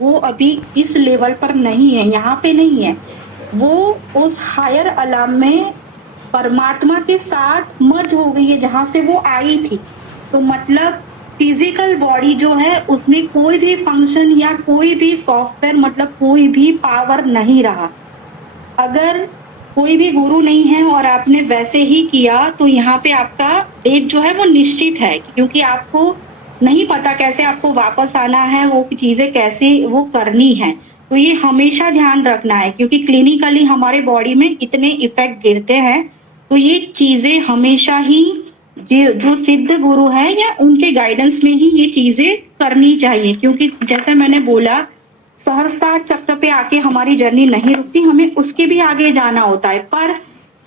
वो अभी इस लेवल पर नहीं है, यहाँ पे नहीं है। वो उस हायर अलाम में परमात्मा के साथ मर्ज हो गई है जहां से वो आई थी। तो मतलब फिजिकल बॉडी जो है उसमें कोई भी फंक्शन या कोई भी सॉफ्टवेयर मतलब कोई भी पावर नहीं रहा। अगर कोई भी गुरु नहीं है और आपने वैसे ही किया तो यहाँ पे आपका डेट जो है वो निश्चित है, क्योंकि आपको नहीं पता कैसे आपको वापस आना है, वो चीजें कैसे वो करनी है। तो ये हमेशा ध्यान रखना है, क्योंकि क्लिनिकली हमारे बॉडी में इतने इफेक्ट गिरते हैं। तो ये चीजें हमेशा ही जो सिद्ध गुरु है या उनके गाइडेंस में ही ये चीजें करनी चाहिए, क्योंकि जैसे मैंने बोला सहस्त्रार चक्र पे आके हमारी जर्नी नहीं रुकती, हमें उसके भी आगे जाना होता है। पर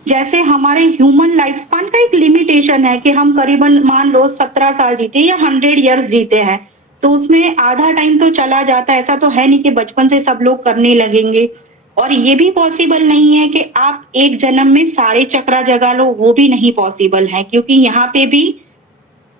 जैसे हमारे ह्यूमन लाइफ स्पान का एक लिमिटेशन है कि हम करीबन मान लो 17 साल जीते या 100 ईयर्स जीते हैं, तो उसमें आधा टाइम तो चला जाता है। ऐसा तो है नहीं कि बचपन से सब लोग करने लगेंगे। और ये भी पॉसिबल नहीं है कि आप एक जन्म में सारे चक्रा जगा लो, वो भी नहीं पॉसिबल है, क्योंकि यहाँ पे भी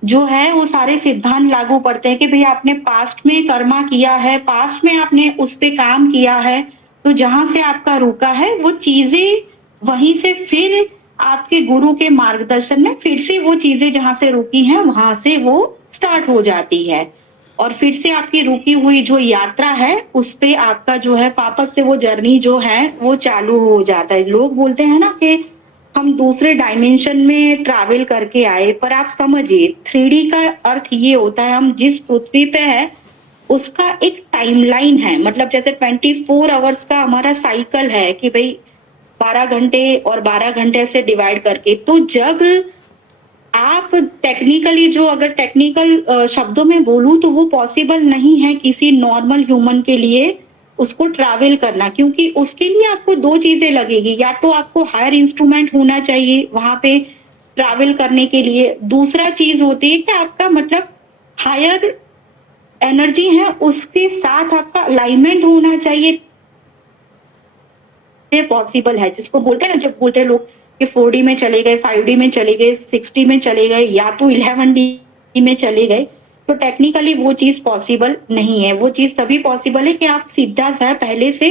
जो है वो सारे सिद्धांत लागू पड़ते हैं कि भाई आपने पास्ट में कर्मा किया है, पास्ट में आपने उस पे काम किया है, तो जहां से आपका रुका है वो चीजें वहीं से फिर आपके गुरु के मार्गदर्शन में फिर से वो चीजें जहां से रुकी हैं वहां से वो स्टार्ट हो जाती है। और फिर से आपकी रुकी हुई जो यात्रा है उस पे आपका जो है वापस से वो जर्नी जो है वो चालू हो जाता है। लोग बोलते हैं ना कि हम दूसरे डायमेंशन में ट्रैवल करके आए, पर आप समझिए 3D का अर्थ ये होता है हम जिस पृथ्वी पे है उसका एक टाइमलाइन है। मतलब जैसे 24 आवर्स का हमारा साइकिल है कि भाई 12 घंटे और 12 घंटे से डिवाइड करके। तो जब आप टेक्निकली जो अगर टेक्निकल शब्दों में बोलूं तो वो पॉसिबल नहीं है किसी नॉर्मल ह्यूमन के लिए उसको ट्रैवल करना, क्योंकि उसके लिए आपको दो चीजें लगेगी। या तो आपको हायर इंस्ट्रूमेंट होना चाहिए वहां पे ट्रैवल करने के लिए, दूसरा चीज होती है कि आपका मतलब हायर एनर्जी है उसके साथ आपका अलाइनमेंट होना चाहिए। पॉसिबल है जिसको बोलते हैं ना, जब बोलते हैं लोग कि 4D में चले गए, 5D में चले गए, 6D में चले गए या तो 11D में चले गए, तो टेक्निकली वो चीज पॉसिबल नहीं है। वो चीज तभी पॉसिबल है कि आप सीधा सा पहले से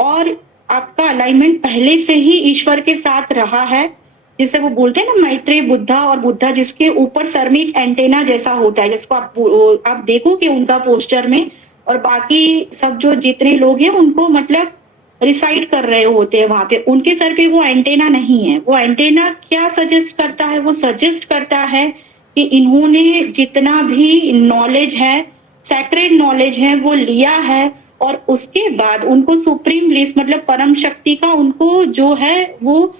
और आपका अलाइनमेंट पहले से ही ईश्वर के साथ रहा है। जिसे वो बोलते हैं ना मैत्रेय बुद्धा, और बुद्धा जिसके ऊपर सर में एक एंटेना जैसा होता है, जिसको आप देखो कि उनका पोस्टर में, और बाकी सब जो जितने लोग हैं उनको मतलब रिसाइड कर रहे होते हैं वहां पे, उनके सर पे वो एंटेना नहीं है। वो एंटेना क्या सजेस्ट करता है? वो सजेस्ट करता है कि इन्होंने जितना भी नॉलेज है, सैक्रेड नॉलेज है, वो लिया है, और उसके बाद उनको सुप्रीम ब्लिस मतलब परम शक्ति का उनको जो है वो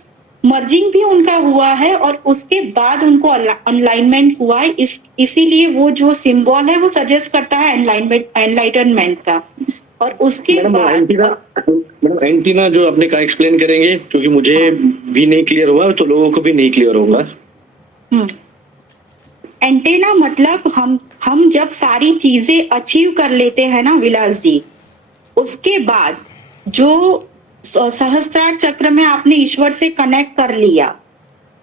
मर्जिंग भी उनका हुआ है, और उसके बाद उनको अनलाइनमेंट हुआ है। इसीलिए वो जो सिंबल है वो सजेस्ट करता है एनलाइटनमेंट का। और उसके मैडम बाद एंटीना जो आपने कहा एक्सप्लेन करेंगे, क्योंकि मुझे भी नहीं क्लियर हुआ तो लोगों को भी नहीं क्लियर होगा। एंटेना मतलब हम जब सारी चीजें अचीव कर लेते हैं ना विलास जी, उसके बाद जो सहस्त्रार चक्र में आपने ईश्वर से कनेक्ट कर लिया,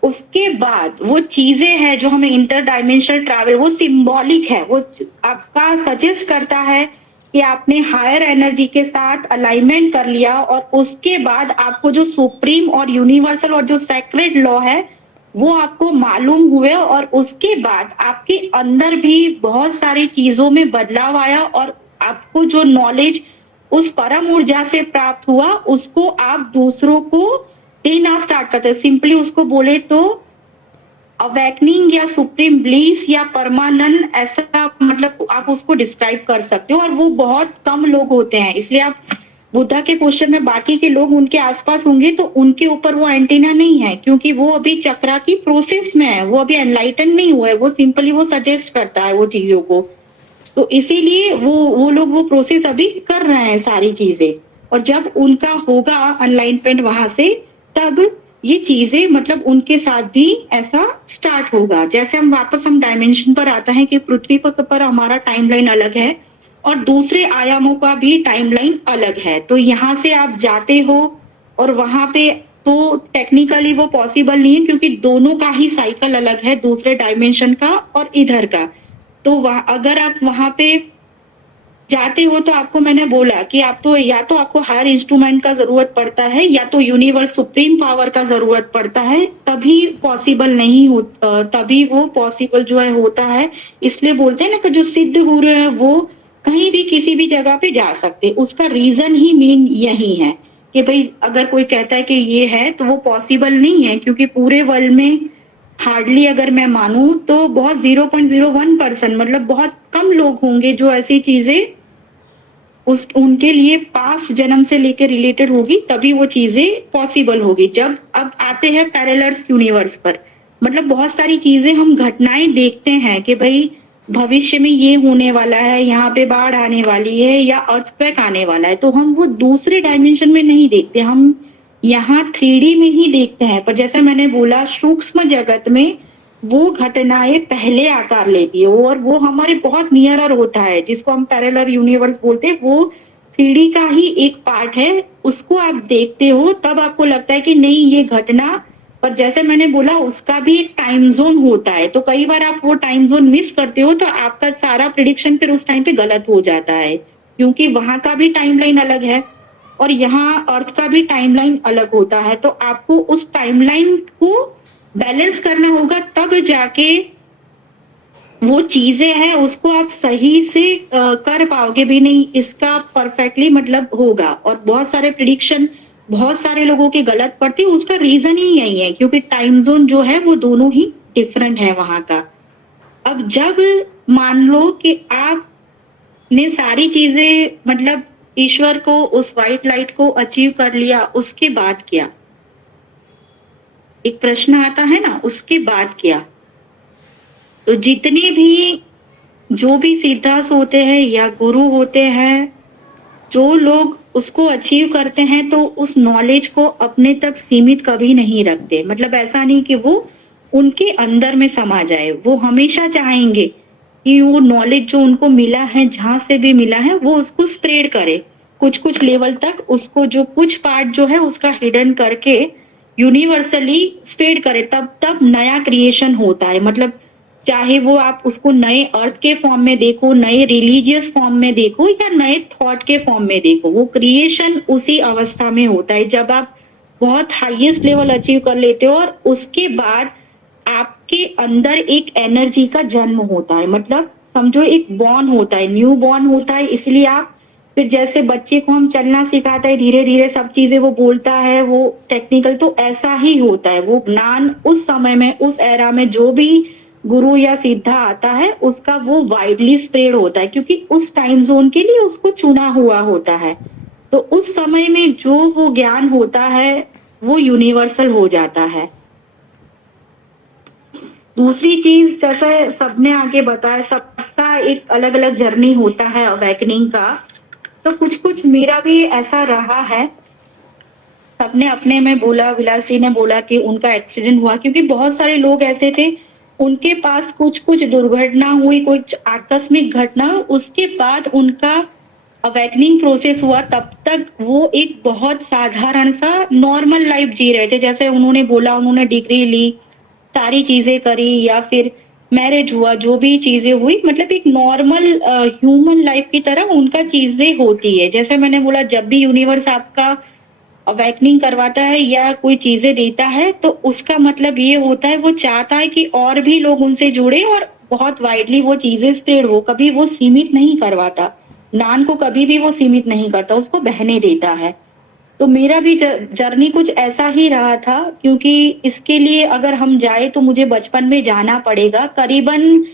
उसके बाद वो चीजें हैं जो हमें इंटर डायमेंशनल ट्रैवल, वो सिंबॉलिक है। वो आपका सजेस्ट करता है कि आपने हायर एनर्जी के साथ अलाइनमेंट कर लिया, और उसके बाद आपको जो सुप्रीम और यूनिवर्सल और जो सेक्रेड लॉ है वो आपको मालूम हुए, और उसके बाद आपके अंदर भी बहुत सारी चीजों में बदलाव आया, और आपको जो नॉलेज उस परम ऊर्जा से प्राप्त हुआ उसको आप दूसरों को देना स्टार्ट करते हैं। सिंपली उसको बोले तो अवेकनिंग या सुप्रीम ब्लीस या परमानंद, ऐसा मतलब आप उसको डिस्क्राइब कर सकते हो। और वो बहुत कम लोग होते हैं, इसलिए आप बुद्धा के क्वेश्चन में बाकी के लोग उनके आसपास होंगे तो उनके ऊपर वो एंटीना नहीं है, क्योंकि वो अभी चक्रा की प्रोसेस में है, वो अभी एनलाइटन नहीं हुआ है। वो सिंपली वो सजेस्ट करता है वो चीजों को, तो इसीलिए वो लोग वो प्रोसेस अभी कर रहे हैं सारी चीजें। और जब उनका होगा अनलाइनमेंट वहां से, तब ये चीजें मतलब उनके साथ भी ऐसा स्टार्ट होगा। जैसे हम डायमेंशन पर आता है कि पृथ्वी पर हमारा टाइमलाइन अलग है और दूसरे आयामों का भी टाइमलाइन अलग है। तो यहाँ से आप जाते हो और वहां पे तो टेक्निकली वो पॉसिबल नहीं है, क्योंकि दोनों का ही साइकिल अलग है, दूसरे डायमेंशन का और इधर का। तो अगर आप वहां पे जाते हो तो आपको मैंने बोला कि आप तो या तो आपको हायर इंस्ट्रूमेंट का जरूरत पड़ता है या तो यूनिवर्स सुप्रीम पावर का जरूरत पड़ता है, तभी पॉसिबल नहीं हो, तभी वो पॉसिबल जो है होता है। इसलिए बोलते हैं ना कि जो सिद्ध गुरु है वो कहीं भी किसी भी जगह पे जा सकते, उसका रीजन ही मेन यही है कि भाई अगर कोई कहता है कि ये है तो वो पॉसिबल नहीं है, क्योंकि पूरे वर्ल्ड में हार्डली अगर मैं मानूं तो बहुत 0.01% मतलब बहुत कम लोग होंगे जो ऐसी चीजें उस उनके लिए पास्ट जन्म से लेकर रिलेटेड होगी, तभी वो चीजें पॉसिबल होगी। जब अब आते हैं पैरेलल्स यूनिवर्स पर, मतलब बहुत सारी चीजें हम घटनाएं देखते हैं कि भाई भविष्य में ये होने वाला है, यहाँ पे बाढ़ आने वाली है या अर्थक्वेक आने वाला है, तो हम वो दूसरे डायमेंशन में नहीं देखते, हम यहाँ 3D में ही देखते हैं। पर जैसे मैंने बोला सूक्ष्म जगत में वो घटनाएं पहले आकार लेती है और वो हमारे बहुत नियरर होता है, जिसको हम पैरेलल यूनिवर्स बोलते हैं। वो 3D का ही एक पार्ट है, उसको आप देखते हो तब आपको लगता है कि नहीं ये घटना, पर जैसे मैंने बोला उसका भी एक टाइम जोन होता है, तो कई बार आप वो टाइम जोन मिस करते हो तो आपका सारा प्रिडिक्शन फिर उस टाइम पे गलत हो जाता है, क्योंकि वहां का भी टाइमलाइन अलग है और यहाँ अर्थ का भी टाइमलाइन अलग होता है। तो आपको उस टाइमलाइन को बैलेंस करना होगा, तब जाके वो चीजें हैं उसको आप सही से कर पाओगे भी, नहीं इसका परफेक्टली मतलब होगा। और बहुत सारे प्रिडिक्शन बहुत सारे लोगों के गलत पड़ती है, उसका रीजन ही यही है क्योंकि टाइम जोन जो है वो दोनों ही डिफरेंट है वहां का। अब जब मान लो कि आपने सारी चीजें मतलब ईश्वर को उस व्हाइट लाइट को अचीव कर लिया, उसके बाद क्या, एक प्रश्न आता है ना, उसके बाद क्या। तो जितने भी जो भी सिद्धांत होते हैं या गुरु होते हैं, जो लोग उसको अचीव करते हैं तो उस नॉलेज को अपने तक सीमित कभी नहीं रखते। मतलब ऐसा नहीं कि वो उनके अंदर में समा जाए, वो हमेशा चाहेंगे कि वो नॉलेज जो उनको मिला है जहां से भी मिला है वो उसको स्प्रेड करे, कुछ कुछ लेवल तक उसको, जो कुछ पार्ट जो है उसका हिडन करके यूनिवर्सली स्प्रेड करे, तब तब नया क्रिएशन होता है। मतलब चाहे वो आप उसको नए अर्थ के फॉर्म में देखो, नए रिलीजियस फॉर्म में देखो या नए थॉट के फॉर्म में देखो, वो क्रिएशन उसी अवस्था में होता है जब आप बहुत हाईएस्ट लेवल अचीव कर लेते हो और उसके बाद आपके अंदर एक एनर्जी का जन्म होता है। मतलब समझो एक बॉर्न होता है, न्यू बॉर्न होता है, इसलिए आप फिर जैसे बच्चे को हम चलना सिखाते हैं धीरे धीरे सब चीजें वो बोलता है, वो टेक्निकल, तो ऐसा ही होता है। वो ज्ञान उस समय में उस एरा में जो भी गुरु या सीधा आता है उसका वो वाइडली स्प्रेड होता है, क्योंकि उस टाइम जोन के लिए उसको चुना हुआ होता है। तो उस समय में जो वो ज्ञान होता है वो यूनिवर्सल हो जाता है। दूसरी चीज जैसे सबने आगे बताया, सबका एक अलग अलग जर्नी होता है अवेकनिंग का, तो कुछ कुछ मेरा भी ऐसा रहा है। सबने अपने में बोला, विलास जी ने बोला कि उनका एक्सीडेंट हुआ, क्योंकि बहुत सारे लोग ऐसे थे उनके पास कुछ कुछ दुर्घटना हुई, कुछ आकस्मिक घटना, उसके बाद उनका अवेकनिंग प्रोसेस हुआ, तब तक वो एक बहुत साधारण सा नॉर्मल लाइफ जी रहे थे। जैसे उन्होंने बोला उन्होंने डिग्री ली, सारी चीजें करी या फिर मैरिज हुआ, जो भी चीजें हुई, मतलब एक नॉर्मल ह्यूमन लाइफ की तरह उनका चीजें होती है। जैसे मैंने बोला जब भी यूनिवर्स आपका अवेकनिंग करवाता है या कोई चीजें देता है तो उसका मतलब ये होता है वो चाहता है कि और भी लोग उनसे जुड़े और बहुत वाइडली वो चीजें स्प्रेड हो, कभी वो सीमित नहीं करवाता, ज्ञान को कभी भी वो सीमित नहीं करता, उसको बहने देता है। तो मेरा भी जर्नी कुछ ऐसा ही रहा था, क्योंकि इसके लिए अगर हम जाए तो मुझे बचपन में जाना पड़ेगा। करीबन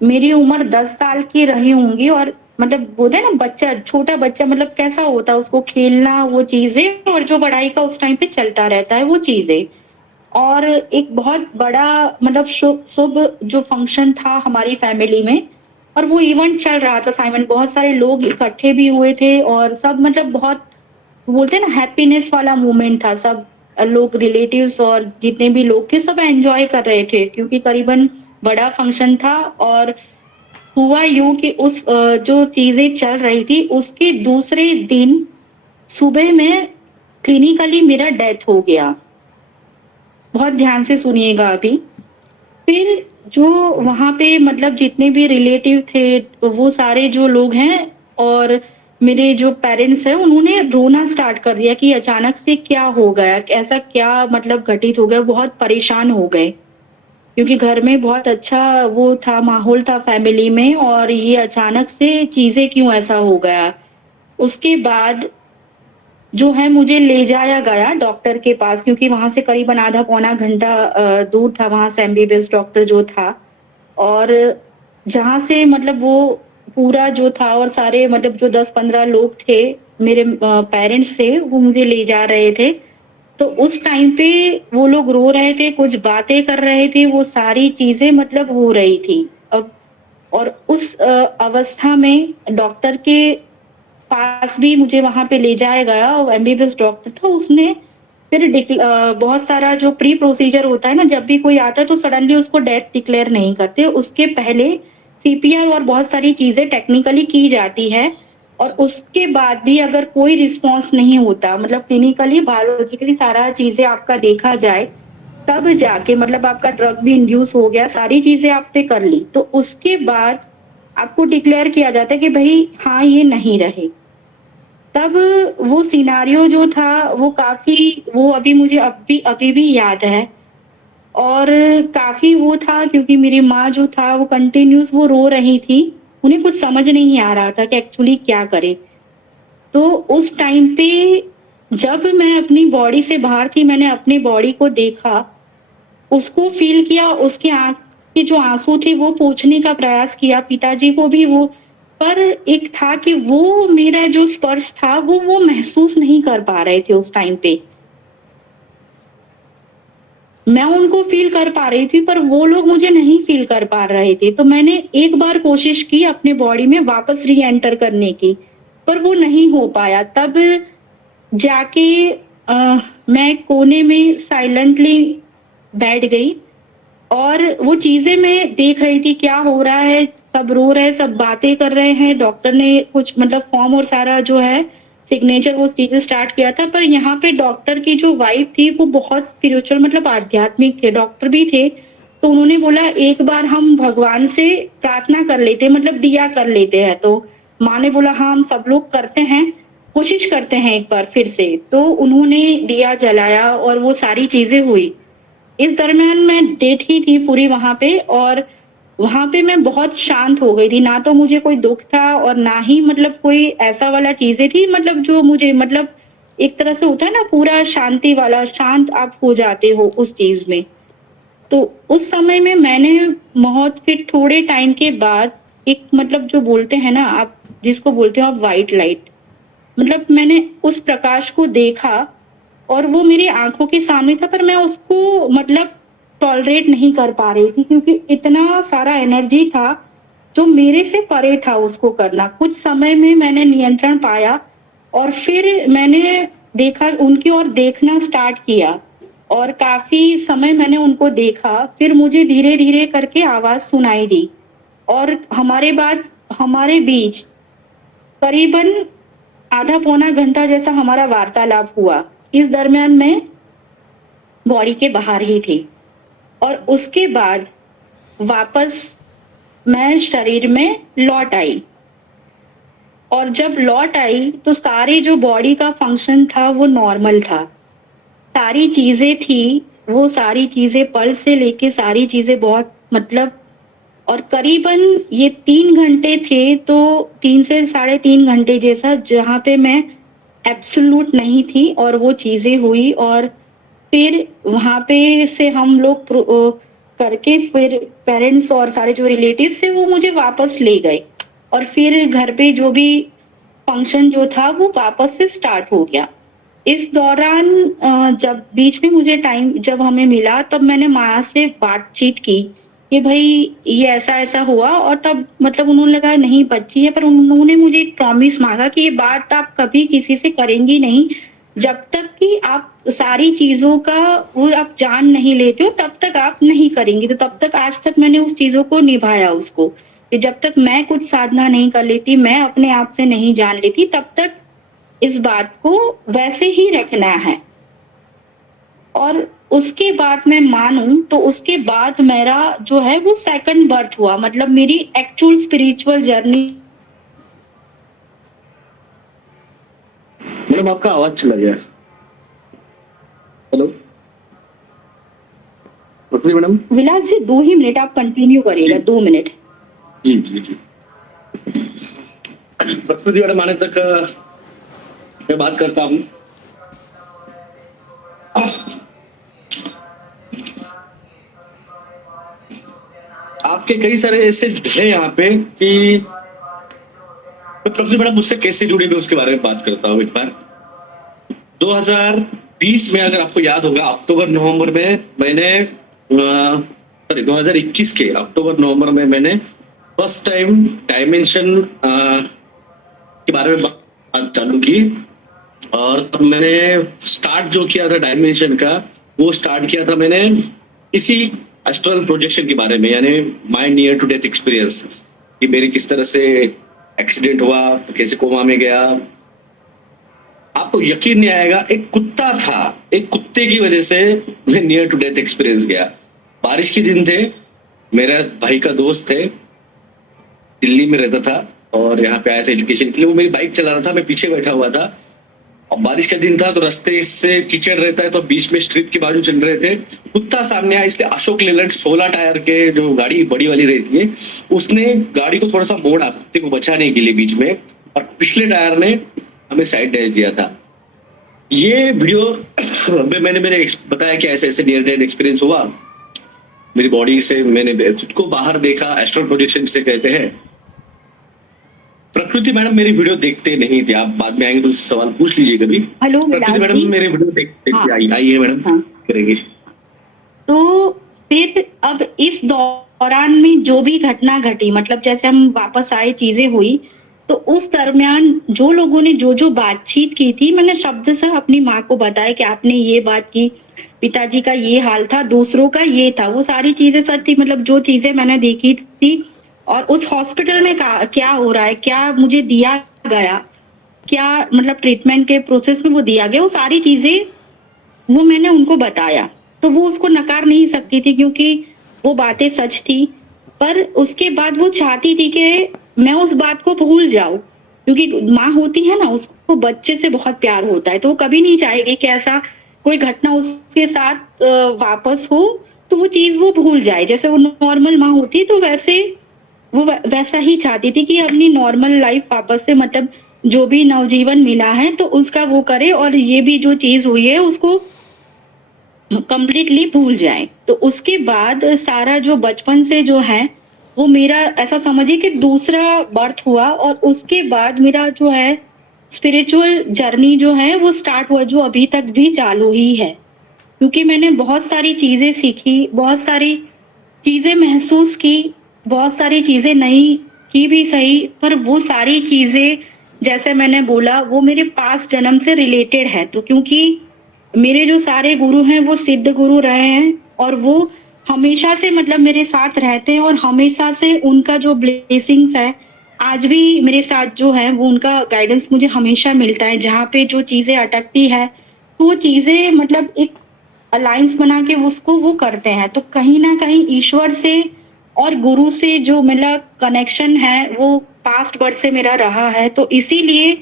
मेरी उम्र 10 साल की रही होंगी और मतलब बोलते हैं ना बच्चा, छोटा बच्चा मतलब कैसा होता है, उसको खेलना वो चीजें और जो पढ़ाई का उस टाइम पे चलता रहता है वो चीजें। और एक बहुत बड़ा मतलब शुभ शुभ जो फंक्शन था हमारी फैमिली में, और वो इवेंट चल रहा था साइमन, बहुत सारे लोग इकट्ठे भी हुए थे और सब मतलब बहुत बोलते हैं ना हैप्पीनेस वाला मोमेंट था। सब लोग रिलेटिव्स और जितने भी लोग थे सब एंजॉय कर रहे थे, क्योंकि करीबन बड़ा फंक्शन था। और हुआ यूं कि उस जो चीजें चल रही थी उसके दूसरे दिन सुबह में क्लिनिकली मेरा डेथ हो गया। बहुत ध्यान से सुनिएगा अभी। फिर जो वहां पे मतलब जितने भी रिलेटिव थे वो सारे जो लोग हैं और मेरे जो पेरेंट्स हैं उन्होंने रोना स्टार्ट कर दिया कि अचानक से क्या हो गया? ऐसा क्या मतलब घटित हो गया? बहुत परेशान हो गए। क्योंकि घर में बहुत अच्छा वो था, माहौल था फैमिली में और ये अचानक से चीज़ें क्यों ऐसा हो गया? उसके बाद जो है मुझे ले जाया गया डॉक्टर के पास क्योंकि वहाँ से करीबन आधा पौना घंटा दूर था वहाँ से एमबीबीएस डॉक्टर जो था। और जहाँ से मतलब वो पूरा जो था और सारे मतलब जो 10-15 लोग थे, मेरे पेरेंट्स थे, वो मुझे ले जा रहे थे। तो उस टाइम पे वो लोग रो रहे थे, कुछ बातें कर रहे थे, वो सारी चीज़ें मतलब हो रही थी। अब और उस अवस्था में डॉक्टर के पास भी मुझे वहाँ पे ले जाया गया और एमबीबीएस डॉक्टर था, उसने फिर बहुत सारा जो प्री प्रोसीजर होता है ना, जब भी कोई आता है तो सडनली उसको डेथ डिक्लेयर नहीं करते। उसके पहले सीपीआर और बहुत सारी चीज़ें टेक्निकली की जाती है और उसके बाद भी अगर कोई रिस्पॉन्स नहीं होता, मतलब क्लिनिकली, बायोलॉजिकली सारा चीज़ें आपका देखा जाए, तब जाके मतलब आपका ड्रग भी इंड्यूस हो गया, सारी चीज़ें आप पे कर ली, तो उसके बाद आपको डिक्लेयर किया जाता है कि भई हाँ, ये नहीं रहे। तब वो सिनेरियो जो था वो काफ़ी वो अभी मुझे अभी भी याद है और काफ़ी वो था क्योंकि मेरी माँ जो था वो कंटिन्यूअस वो रो रही थी। उन्हें कुछ समझ नहीं आ रहा था कि एक्चुअली क्या करें। तो उस टाइम पे जब मैं अपनी बॉडी से बाहर थी, मैंने अपनी बॉडी को देखा, उसको फ़ील किया, उसकी आँख के जो आँसू थे वो पोंछने का प्रयास किया, पिताजी को भी वो, पर एक था कि वो मेरा जो स्पर्श था वो महसूस नहीं कर पा रहे थे उस टाइम पे। मैं उनको फ़ील कर पा रही थी पर वो लोग मुझे नहीं फ़ील कर पा रहे थे। तो मैंने एक बार कोशिश की अपने बॉडी में वापस री-एंटर करने की, पर वो नहीं हो पाया। तब जाके मैं कोने में साइलेंटली बैठ गई और वो चीज़ें मैं देख रही थी क्या हो रहा है, सब रो रहे हैं, सब बातें कर रहे हैं, डॉक्टर ने कुछ मतलब फॉर्म और सारा जो है सिग्नेचर वो चीज़ें स्टार्ट किया था, पर यहाँ पे डॉक्टर की जो वाइफ थी वो बहुत स्पिरिचुअल मतलब आध्यात्मिक थे, डॉक्टर भी थे। तो उन्होंने बोला एक बार हम भगवान से प्रार्थना कर लेते हैं मतलब दिया कर लेते हैं। तो माँ ने बोला हाँ, हम सब लोग करते हैं, कोशिश करते हैं एक बार फिर से। तो उन्होंने दिया जलाया और वो सारी चीज़ें हुई। इस दरमियान मैं डेथ ही थी पूरी वहाँ पे और वहाँ पे मैं बहुत शांत हो गई थी। ना तो मुझे कोई दुःख था और ना ही मतलब कोई ऐसा वाला चीज़ें थी मतलब जो मुझे मतलब एक तरह से होता है ना पूरा शांति वाला, शांत आप हो जाते हो उस चीज़ में। तो उस समय में मैंने बहुत फिर थोड़े टाइम के बाद एक मतलब जो बोलते हैं ना आप जिसको बोलते हो आप व्हाइट लाइट, मतलब मैंने उस प्रकाश को देखा और वो मेरी आँखों के सामने था पर मैं उसको मतलब टॉलरेट नहीं कर पा रही थी क्योंकि इतना सारा एनर्जी था, जो मेरे से परे था उसको करना। कुछ समय में मैंने नियंत्रण पाया और फिर मैंने देखा उनकी ओर देखना स्टार्ट किया और काफ़ी समय मैंने उनको देखा। फिर मुझे धीरे-धीरे करके आवाज़ सुनाई दी और हमारे बीच करीबन आधा पौना घंटा जैसा हमारा वार्तालाप हुआ। इस दरमियान मैं बॉडी के बाहर ही थी और उसके बाद वापस मैं शरीर में लौट आई और जब लौट आई तो सारी जो बॉडी का फंक्शन था वो नॉर्मल था। सारी चीज़ें थी, वो सारी चीज़ें पल्स से लेके सारी चीज़ें बहुत मतलब और करीबन ये 3 घंटे थे तो 3 से साढ़े 3 घंटे जैसा जहाँ पे मैं एब्सोल्यूट नहीं थी और वो चीज़ें हुई और फिर वहाँ पे से हम लोग करके फिर पेरेंट्स और सारे जो रिलेटिव्स थे वो मुझे वापस ले गए और फिर घर पे जो भी फंक्शन जो था वो वापस से स्टार्ट हो गया। इस दौरान जब बीच में मुझे टाइम जब हमें मिला तब मैंने माँ से बातचीत की कि भई ये ऐसा-ऐसा हुआ और तब मतलब उन्होंने लगा नहीं बच्ची है पर उन्होंने मुझे एक प्रॉमिस माँगा कि ये बात आप कभी किसी से करेंगी नहीं, जब तक कि आप सारी चीज़ों का वो आप जान नहीं लेते हो तब तक आप नहीं करेंगी। तो तब तक आज तक मैंने उस चीज़ों को निभाया उसको, कि जब तक मैं कुछ साधना नहीं कर लेती, मैं अपने आप से नहीं जान लेती तब तक इस बात को वैसे ही रखना है। और उसके बाद मैं मानूँ तो उसके बाद मेरा जो है वो सेकंड बर्थ हुआ मतलब मेरी एक्चुअल स्पिरिचुअल जर्नी मैडम आपका आवाज चला गया। हेलो प्रकृति मैडम। विलास जी 2 ही मिनट आप कंटिन्यू करिएगा, 2 मिनट। जी जी जी। प्रकृति मैडम आने तक मैं बात करता हूँ। आपके कई सारे ऐसे हैं यहाँ पे कि प्रकृति मैडम मुझसे कैसे जुड़े मैं उसके बारे में बात करता हूँ। इस बार 2020 में अगर आपको याद होगा अक्टूबर नवंबर में मैंने 2021 के अक्टूबर नवंबर में मैंने फर्स्ट टाइम डायमेंशन के बारे में बात चालू की। और तब मैंने स्टार्ट जो किया था डायमेंशन का, वो स्टार्ट किया था मैंने इसी एस्ट्रल प्रोजेक्शन के बारे में, यानी my near to death experience, कि मेरी किस तरह से एक्सीडेंट हुआ, तो कैसे कोमा में गया। आपको यकीन नहीं आएगा, एक कुत्ता था, एक कुत्ते की वजह से मैं नियर टू डेथ एक्सपीरियंस गया। बारिश के दिन थे, मेरा भाई का दोस्त थे, दिल्ली में रहता था और यहाँ पे आया था एजुकेशन के लिए। वो मेरी बाइक चला रहा था, मैं पीछे बैठा हुआ था और बारिश का दिन था, तो रास्ते से कीचड़ रहता है, तो बीच में स्ट्रिप के बाजू चल रहे थे। कुत्ता सामने आया, इसलिए अशोक लेलैंड 16 टायर के जो गाड़ी बड़ी वाली रहती है, उसने गाड़ी को थोड़ा सा मोड़ा कुत्ते को बचाने के लिए बीच में, और पिछले टायर ने हमें साइड डैश दिया था। ये वीडियो में मैंने बताया कि ऐसे ऐसे नियर डेथ एक्सपीरियंस हुआ मेरी बॉडी से, मैंने खुद को बाहर देखा, एस्ट्रल प्रोजेक्शन जिसे कहते हैं। प्रकृति मैडम मेरी वीडियो देखते नहीं थे, आप बाद में आएंगे तो सवाल पूछ लीजिए कभी। हेलो प्रकृति मैडम मेरी वीडियो देखते आई है मैडम। हाँ। करेंगे। तो फिर अब इस दौरान में जो भी घटना घटी, मतलब जैसे हम वापस आए, चीजें हुई, तो उस दरमियान जो लोगों ने जो बातचीत की थी, मैंने शब्द से अपनी माँ को बताया कि आपने ये बात की, पिताजी का ये हाल था, दूसरों का ये था, वो सारी चीजें सच थी। मतलब जो चीजें मैंने देखी थी और उस हॉस्पिटल में क्या हो रहा है, क्या मुझे दिया गया, क्या मतलब ट्रीटमेंट के प्रोसेस में वो दिया गया, वो सारी चीजें वो मैंने उनको बताया। तो वो उसको नकार नहीं सकती थी क्योंकि वो बातें सच थी। पर उसके बाद वो चाहती थी कि मैं उस बात को भूल जाऊं, क्योंकि माँ होती है ना, उसको बच्चे से बहुत प्यार होता है, तो वो कभी नहीं चाहेगी कि ऐसा कोई घटना उसके साथ वापस हो, तो वो चीज वो भूल जाए। जैसे वो नॉर्मल माँ होती तो वो वैसा ही चाहती थी कि अपनी नॉर्मल लाइफ वापस से, मतलब जो भी नवजीवन मिला है तो उसका वो करे, और ये भी जो चीज हुई है उसको कंप्लीटली भूल जाए। तो उसके बाद सारा जो बचपन से जो है वो मेरा ऐसा समझिए कि दूसरा बर्थ हुआ, और उसके बाद मेरा जो है स्पिरिचुअल जर्नी जो है वो स्टार्ट हुआ, जो अभी तक भी चालू ही है। क्योंकि मैंने बहुत सारी चीजें सीखी, बहुत सारी चीजें महसूस की, बहुत सारी चीजें नहीं की भी सही, पर वो सारी चीजें जैसे मैंने बोला वो मेरे पास जन्म से रिलेटेड है। तो क्योंकि मेरे जो सारे गुरु हैं वो सिद्ध गुरु रहे हैं, और वो हमेशा से मतलब मेरे साथ रहते हैं, और हमेशा से उनका जो ब्लेसिंग्स है आज भी मेरे साथ जो है, वो उनका गाइडेंस मुझे हमेशा मिलता है। जहाँ पे जो चीजें अटकती है तो वो चीजें मतलब एक अलायंस बना के उसको वो करते हैं। तो कहीं ना कहीं ईश्वर से और गुरु से जो मेरा कनेक्शन है वो पास्ट बर्थ से मेरा रहा है। तो इसीलिए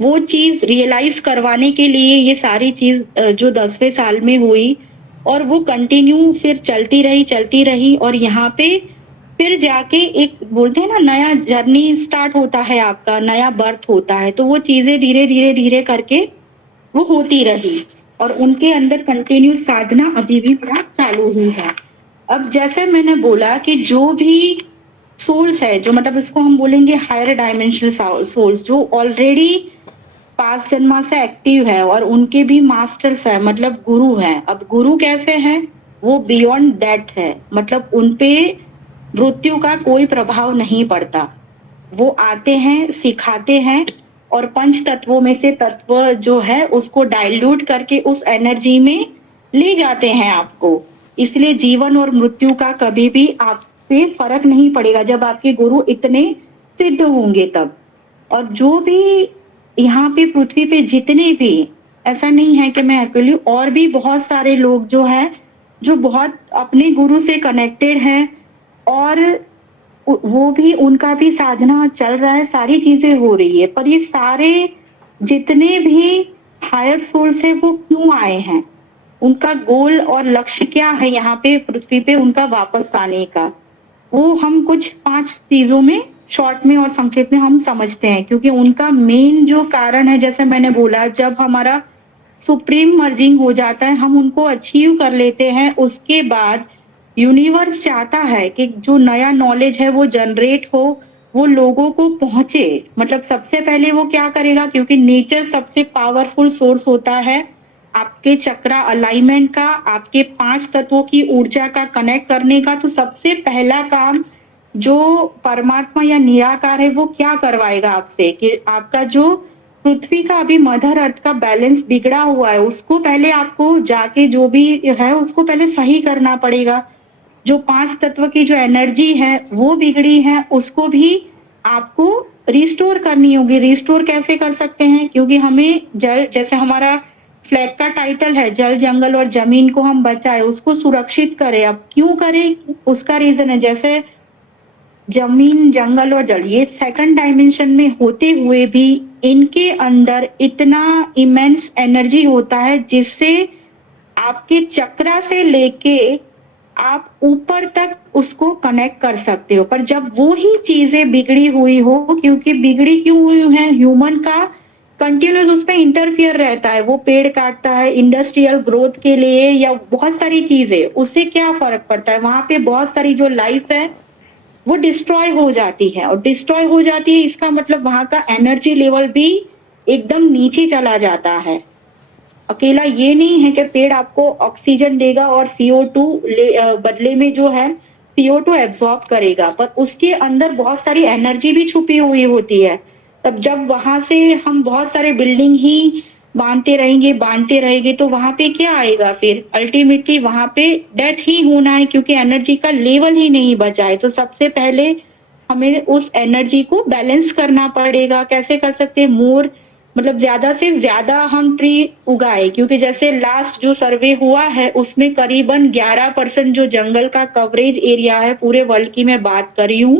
वो चीज रियलाइज करवाने के लिए ये सारी चीज जो 10वें साल में हुई, और वो कंटिन्यू फिर चलती रही, और यहाँ पे फिर जाके एक बोलते हैं ना, नया जर्नी स्टार्ट होता है, आपका नया बर्थ होता है। तो वो चीजें धीरे करके वो होती रही, और उनके अंदर कंटिन्यू साधना अभी भी मेरा चालू ही है। अब जैसे मैंने बोला कि जो भी सोल्स है, जो मतलब इसको हम बोलेंगे हायर डायमेंशनल सोल्स, जो ऑलरेडी पास्ट जन्मा से एक्टिव है, और उनके भी मास्टर्स है, मतलब गुरु है। अब गुरु कैसे हैं, वो बियॉन्ड डेथ है, मतलब उनपे मृत्यु का कोई प्रभाव नहीं पड़ता। वो आते हैं, सिखाते हैं, और 5 तत्वों में से तत्व जो है उसको डाइल्यूट करके उस एनर्जी में ले जाते हैं आपको। इसलिए जीवन और मृत्यु का कभी भी आप पे फर्क नहीं पड़ेगा जब आपके गुरु इतने सिद्ध होंगे तब। और जो भी यहाँ पे पृथ्वी पे जितने भी, ऐसा नहीं है कि मैं अकेली, और भी बहुत सारे लोग जो है जो बहुत अपने गुरु से कनेक्टेड हैं, और वो भी, उनका भी साधना चल रहा है, सारी चीजें हो रही है। पर ये सारे जितने भी हायर सोर्स है वो क्यों आए हैं, उनका गोल और लक्ष्य क्या है यहाँ पे पृथ्वी पे उनका वापस आने का, वो हम कुछ 5 चीजों में शॉर्ट में और संक्षेप में हम समझते हैं। क्योंकि उनका मेन जो कारण है, जैसे मैंने बोला, जब हमारा सुप्रीम मर्जिंग हो जाता है, हम उनको अचीव कर लेते हैं, उसके बाद यूनिवर्स चाहता है कि जो नया नॉलेज है वो जनरेट हो, वो लोगों को पहुंचे। मतलब सबसे पहले वो क्या करेगा, क्योंकि नेचर सबसे पावरफुल सोर्स होता है आपके चक्रा अलाइनमेंट का, आपके 5 तत्वों की ऊर्जा का कनेक्ट करने का। तो सबसे पहला काम जो परमात्मा या निराकार है वो क्या करवाएगा आपसे, कि आपका जो पृथ्वी का अभी मदर अर्थ का बैलेंस बिगड़ा हुआ है, उसको पहले आपको जाके जो भी है उसको पहले सही करना पड़ेगा। जो 5 तत्व की जो एनर्जी है वो बिगड़ी है, उसको भी आपको रिस्टोर करनी होगी। रिस्टोर कैसे कर सकते हैं, क्योंकि हमें जल, जैसे हमारा फ्लैग का टाइटल है जल जंगल और जमीन को हम बचाए, उसको सुरक्षित करें। अब क्यों करें, उसका रीजन है, जैसे जमीन जंगल और जल ये सेकंड डायमेंशन में होते हुए भी इनके अंदर इतना इमेंस एनर्जी होता है जिससे आपके चक्रा से लेके आप ऊपर तक उसको कनेक्ट कर सकते हो। पर जब वो ही चीजें बिगड़ी हुई हो, क्योंकि बिगड़ी क्यों हुई है, ह्यूमन का कंटिन्यूस उस पर इंटरफियर रहता है, वो पेड़ काटता है इंडस्ट्रियल ग्रोथ के लिए या बहुत सारी चीजें, उससे क्या फर्क पड़ता है, वहां पे बहुत सारी जो लाइफ है वो डिस्ट्रॉय हो जाती है। और डिस्ट्रॉय हो जाती है इसका मतलब वहां का एनर्जी लेवल भी एकदम नीचे चला जाता है। अकेला ये नहीं है कि पेड़ आपको ऑक्सीजन देगा और CO2 बदले में जो है CO2 एब्सॉर्ब करेगा, पर उसके अंदर बहुत सारी एनर्जी भी छुपी हुई होती है। तब जब वहां से हम बहुत सारे बिल्डिंग ही बांधते रहेंगे तो वहां पे क्या आएगा, फिर अल्टीमेटली वहां पे डेथ ही होना है, क्योंकि एनर्जी का लेवल ही नहीं बचा है। तो सबसे पहले हमें उस एनर्जी को बैलेंस करना पड़ेगा। कैसे कर सकते हैं, मोर मतलब ज्यादा से ज्यादा हम ट्री उगाए, क्योंकि जैसे लास्ट जो सर्वे हुआ है उसमें करीबन 11% जो जंगल का कवरेज एरिया है पूरे वर्ल्ड की मैं बात कर रही हूँ,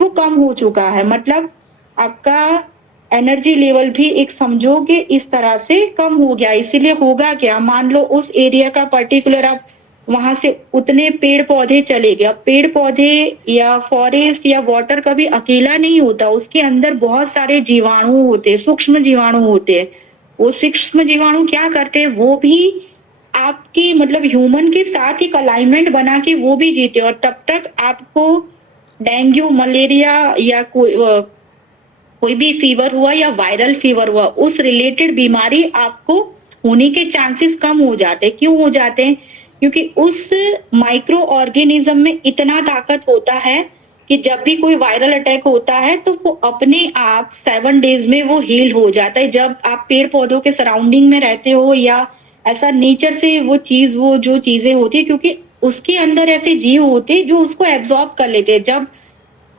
वो कम हो चुका है। मतलब आपका एनर्जी लेवल भी एक समझो कि इस तरह से कम हो गया। इसीलिए होगा क्या, मान लो उस एरिया का पर्टिकुलर आप वहां से उतने पेड़ पौधे चले गए। अब पेड़ पौधे या फॉरेस्ट या वाटर कभी अकेला नहीं होता, उसके अंदर बहुत सारे जीवाणु होते हैं, सूक्ष्म जीवाणु होते हैं। वो सूक्ष्म जीवाणु क्या करते हैं, वो भी आपकी मतलब ह्यूमन के साथ एक अलाइनमेंट बना के वो भी जीते। और तब तक आपको डेंगू मलेरिया या कोई भी फीवर हुआ या वायरल फीवर हुआ, उस रिलेटेड बीमारी आपको होने के चांसेस कम हो जाते हैं। क्यों हो जाते हैं, क्योंकि उस माइक्रो ऑर्गेनिज्म में इतना ताकत होता है कि जब भी कोई वायरल अटैक होता है तो वो अपने आप 7 डेज में वो हील हो जाता है। जब आप पेड़ पौधों के सराउंडिंग में रहते हो या ऐसा नेचर से वो जो चीजें होती है, क्योंकि उसके अंदर ऐसे जीव होते हैं जो उसको एब्जॉर्ब कर लेते हैं। जब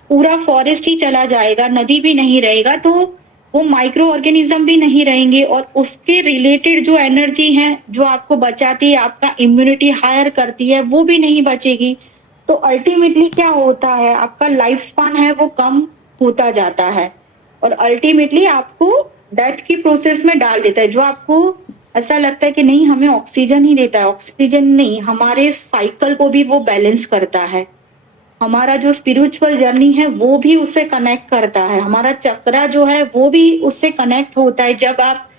पूरा फॉरेस्ट ही चला जाएगा, नदी भी नहीं रहेगा, तो वो माइक्रो ऑर्गेनिज्म भी नहीं रहेंगे और उसके रिलेटेड जो एनर्जी है जो आपको बचाती है, आपका इम्यूनिटी हायर करती है, वो भी नहीं बचेगी। तो अल्टीमेटली क्या होता है, आपका लाइफ स्पान है वो कम होता जाता है और अल्टीमेटली आपको डेथ की प्रोसेस में डाल देता है। जो आपको ऐसा लगता है कि नहीं हमें ऑक्सीजन ही देता है, ऑक्सीजन नहीं, हमारे साइकिल को भी वो बैलेंस करता है। हमारा जो स्पिरिचुअल जर्नी है वो भी उससे कनेक्ट करता है, हमारा चक्रा जो है वो भी उससे कनेक्ट होता है। जब आप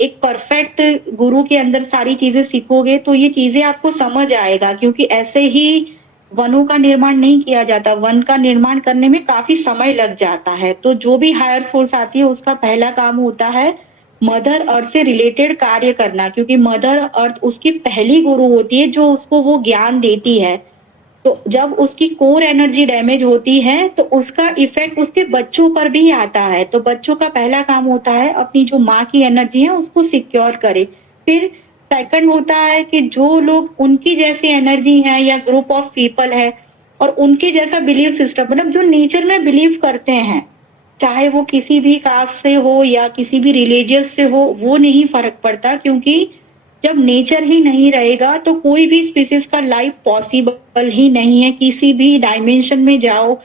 एक परफेक्ट गुरु के अंदर सारी चीजें सीखोगे तो ये चीजें आपको समझ आएगा, क्योंकि ऐसे ही वनों का निर्माण नहीं किया जाता, वन का निर्माण करने में काफी समय लग जाता है। तो जो भी हायर सोर्स आती है उसका पहला काम होता है मदर अर्थ से रिलेटेड कार्य करना, क्योंकि मदर अर्थ उसकी पहली गुरु होती है जो उसको वो ज्ञान देती है। तो जब उसकी कोर एनर्जी डैमेज होती है तो उसका इफेक्ट उसके बच्चों पर भी आता है। तो बच्चों का पहला काम होता है अपनी जो माँ की एनर्जी है उसको सिक्योर करे। फिर सेकंड होता है कि जो लोग उनकी जैसी एनर्जी है या ग्रुप ऑफ पीपल है और उनके जैसा बिलीफ सिस्टम, मतलब जो नेचर में बिलीव करते हैं, चाहे वो किसी भी कास्ट से हो या किसी भी रिलीजियस से हो, वो नहीं फर्क पड़ता, क्योंकि जब नेचर ही नहीं रहेगा तो कोई भी स्पीसीज का लाइफ पॉसिबल ही नहीं है। किसी भी डायमेंशन में जाओ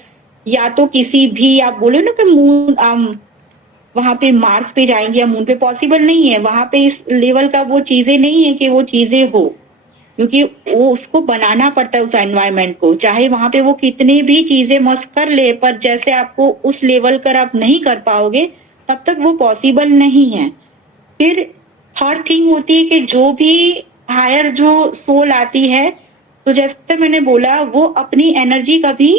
या तो किसी भी आप बोलो ना कि मून वहां पे मार्स पे जाएंगे या मून पे, पॉसिबल नहीं है। वहां पे इस लेवल का वो चीजें नहीं है कि वो चीजें हो, क्योंकि वो उसको बनाना पड़ता है उस एनवायरनमेंट को। चाहे वहां पे वो कितने भी चीजें मस्त कर ले, पर जैसे आपको उस लेवल कर आप नहीं कर पाओगे तब तक वो पॉसिबल नहीं है। फिर थर्ड थिंग होती है कि जो भी हायर जो सोल आती है, तो जैसे मैंने बोला, वो अपनी एनर्जी कभी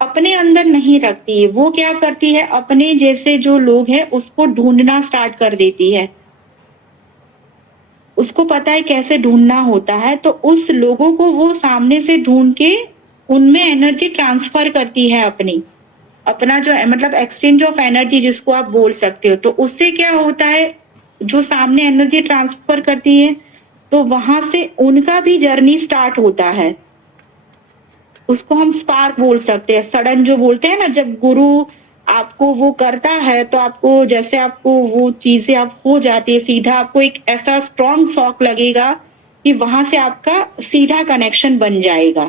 अपने अंदर नहीं रखती है। वो क्या करती है, अपने जैसे जो लोग हैं उसको ढूंढना स्टार्ट कर देती है। उसको पता है कैसे ढूंढना होता है, तो उस लोगों को वो सामने से ढूंढ के उनमें एनर्जी ट्रांसफर करती है अपनी, अपना जो मतलब एक्सचेंज ऑफ एनर्जी जिसको आप बोल सकते हो। तो उससे क्या होता है, जो सामने एनर्जी ट्रांसफर करती है तो वहां से उनका भी जर्नी स्टार्ट होता है। उसको हम स्पार्क बोल सकते हैं, सडन जो बोलते हैं ना, जब गुरु आपको वो करता है तो आपको जैसे आपको वो चीजें आप हो जाती है, सीधा आपको एक ऐसा स्ट्रॉन्ग शॉक लगेगा कि वहां से आपका सीधा कनेक्शन बन जाएगा,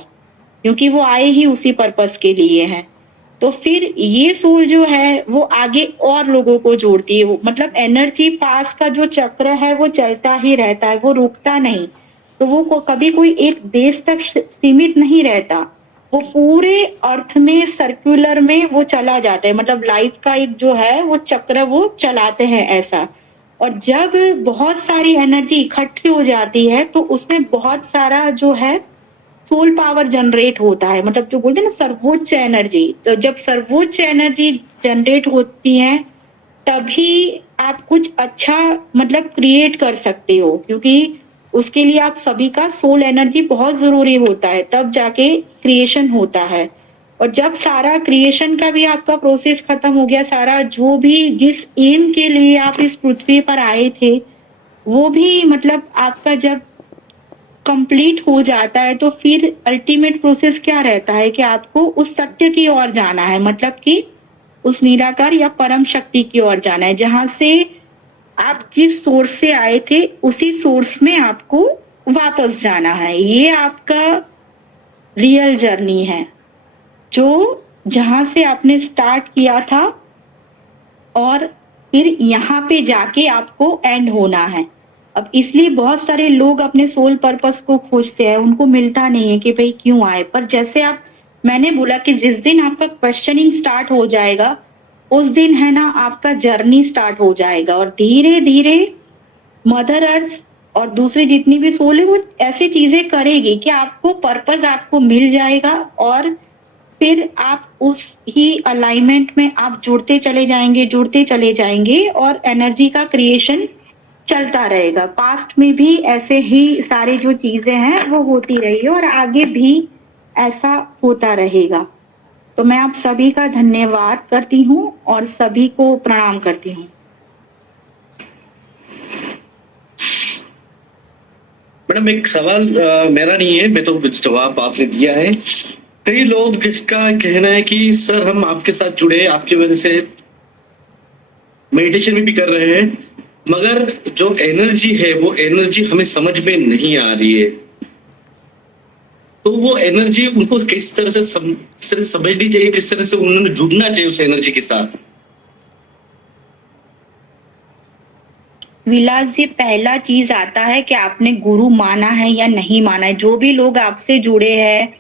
क्योंकि वो आए ही उसी पर्पस के लिए है। तो फिर ये सोल जो है वो आगे और लोगों को जोड़ती है। वो मतलब एनर्जी पास का जो चक्र है वो चलता ही रहता है, वो रुकता नहीं। तो वो कभी कोई एक देश तक सीमित नहीं रहता, वो पूरे अर्थ में सर्कुलर में वो चला जाता है। मतलब लाइफ का एक जो है वो चक्र वो चलाते हैं ऐसा। और जब बहुत सारी एनर्जी इकट्ठी हो जाती है तो उसमें बहुत सारा जो है सोल पावर जनरेट होता है। मतलब जो बोलते हैं ना सर्वोच्च एनर्जी, तो जब सर्वोच्च एनर्जी जनरेट होती है तभी आप कुछ अच्छा मतलब क्रिएट कर सकते हो, क्योंकि उसके लिए आप सभी का सोल एनर्जी बहुत जरूरी होता है, तब जाके क्रिएशन होता है। और जब सारा क्रिएशन का भी आपका प्रोसेस खत्म हो गया, सारा जो भी जिस एम के लिए आप इस पृथ्वी पर आए थे वो भी मतलब आपका जब कंप्लीट हो जाता है, तो फिर अल्टीमेट प्रोसेस क्या रहता है कि आपको उस सत्य की ओर जाना है। मतलब कि उस निराकार या परम शक्ति की ओर जाना है, जहां से आप जिस सोर्स से आए थे उसी सोर्स में आपको वापस जाना है। ये आपका रियल जर्नी है, जो जहां से आपने स्टार्ट किया था और फिर यहाँ पे जाके आपको एंड होना है। अब इसलिए बहुत सारे लोग अपने सोल पर्पस को खोजते हैं, उनको मिलता नहीं है कि भाई क्यों आए। पर जैसे आप मैंने बोला कि जिस दिन आपका क्वेश्चनिंग स्टार्ट हो जाएगा उस दिन है ना आपका जर्नी स्टार्ट हो जाएगा। और धीरे धीरे मदर अर्थ और दूसरी जितनी भी सोल है वो ऐसी चीजें करेगी कि आपको पर्पस आपको मिल जाएगा, और फिर आप उस ही अलाइनमेंट में आप जुड़ते चले जाएंगे और एनर्जी का क्रिएशन चलता रहेगा। पास्ट में भी ऐसे ही सारी जो चीजें हैं वो होती रही है और आगे भी ऐसा होता रहेगा। तो मैं आप सभी का धन्यवाद करती हूँ और सभी को प्रणाम करती हूँ। मैडम एक सवाल मेरा नहीं है, मैं तो जवाब आपने दिया है। कई लोग इसका कहना है कि सर हम आपके साथ जुड़े, आपकी वजह से मेडिटेशन भी कर रहे हैं, मगर जो एनर्जी है वो एनर्जी हमें समझ में नहीं आ रही है। तो वो एनर्जी उनको किस तरह से समझनी चाहिए, किस तरह से उन्होंने जुड़ना चाहिए उस एनर्जी के साथ? विलास जी, पहला चीज आता है कि आपने गुरु माना है या नहीं माना है। जो भी लोग आपसे जुड़े हैं,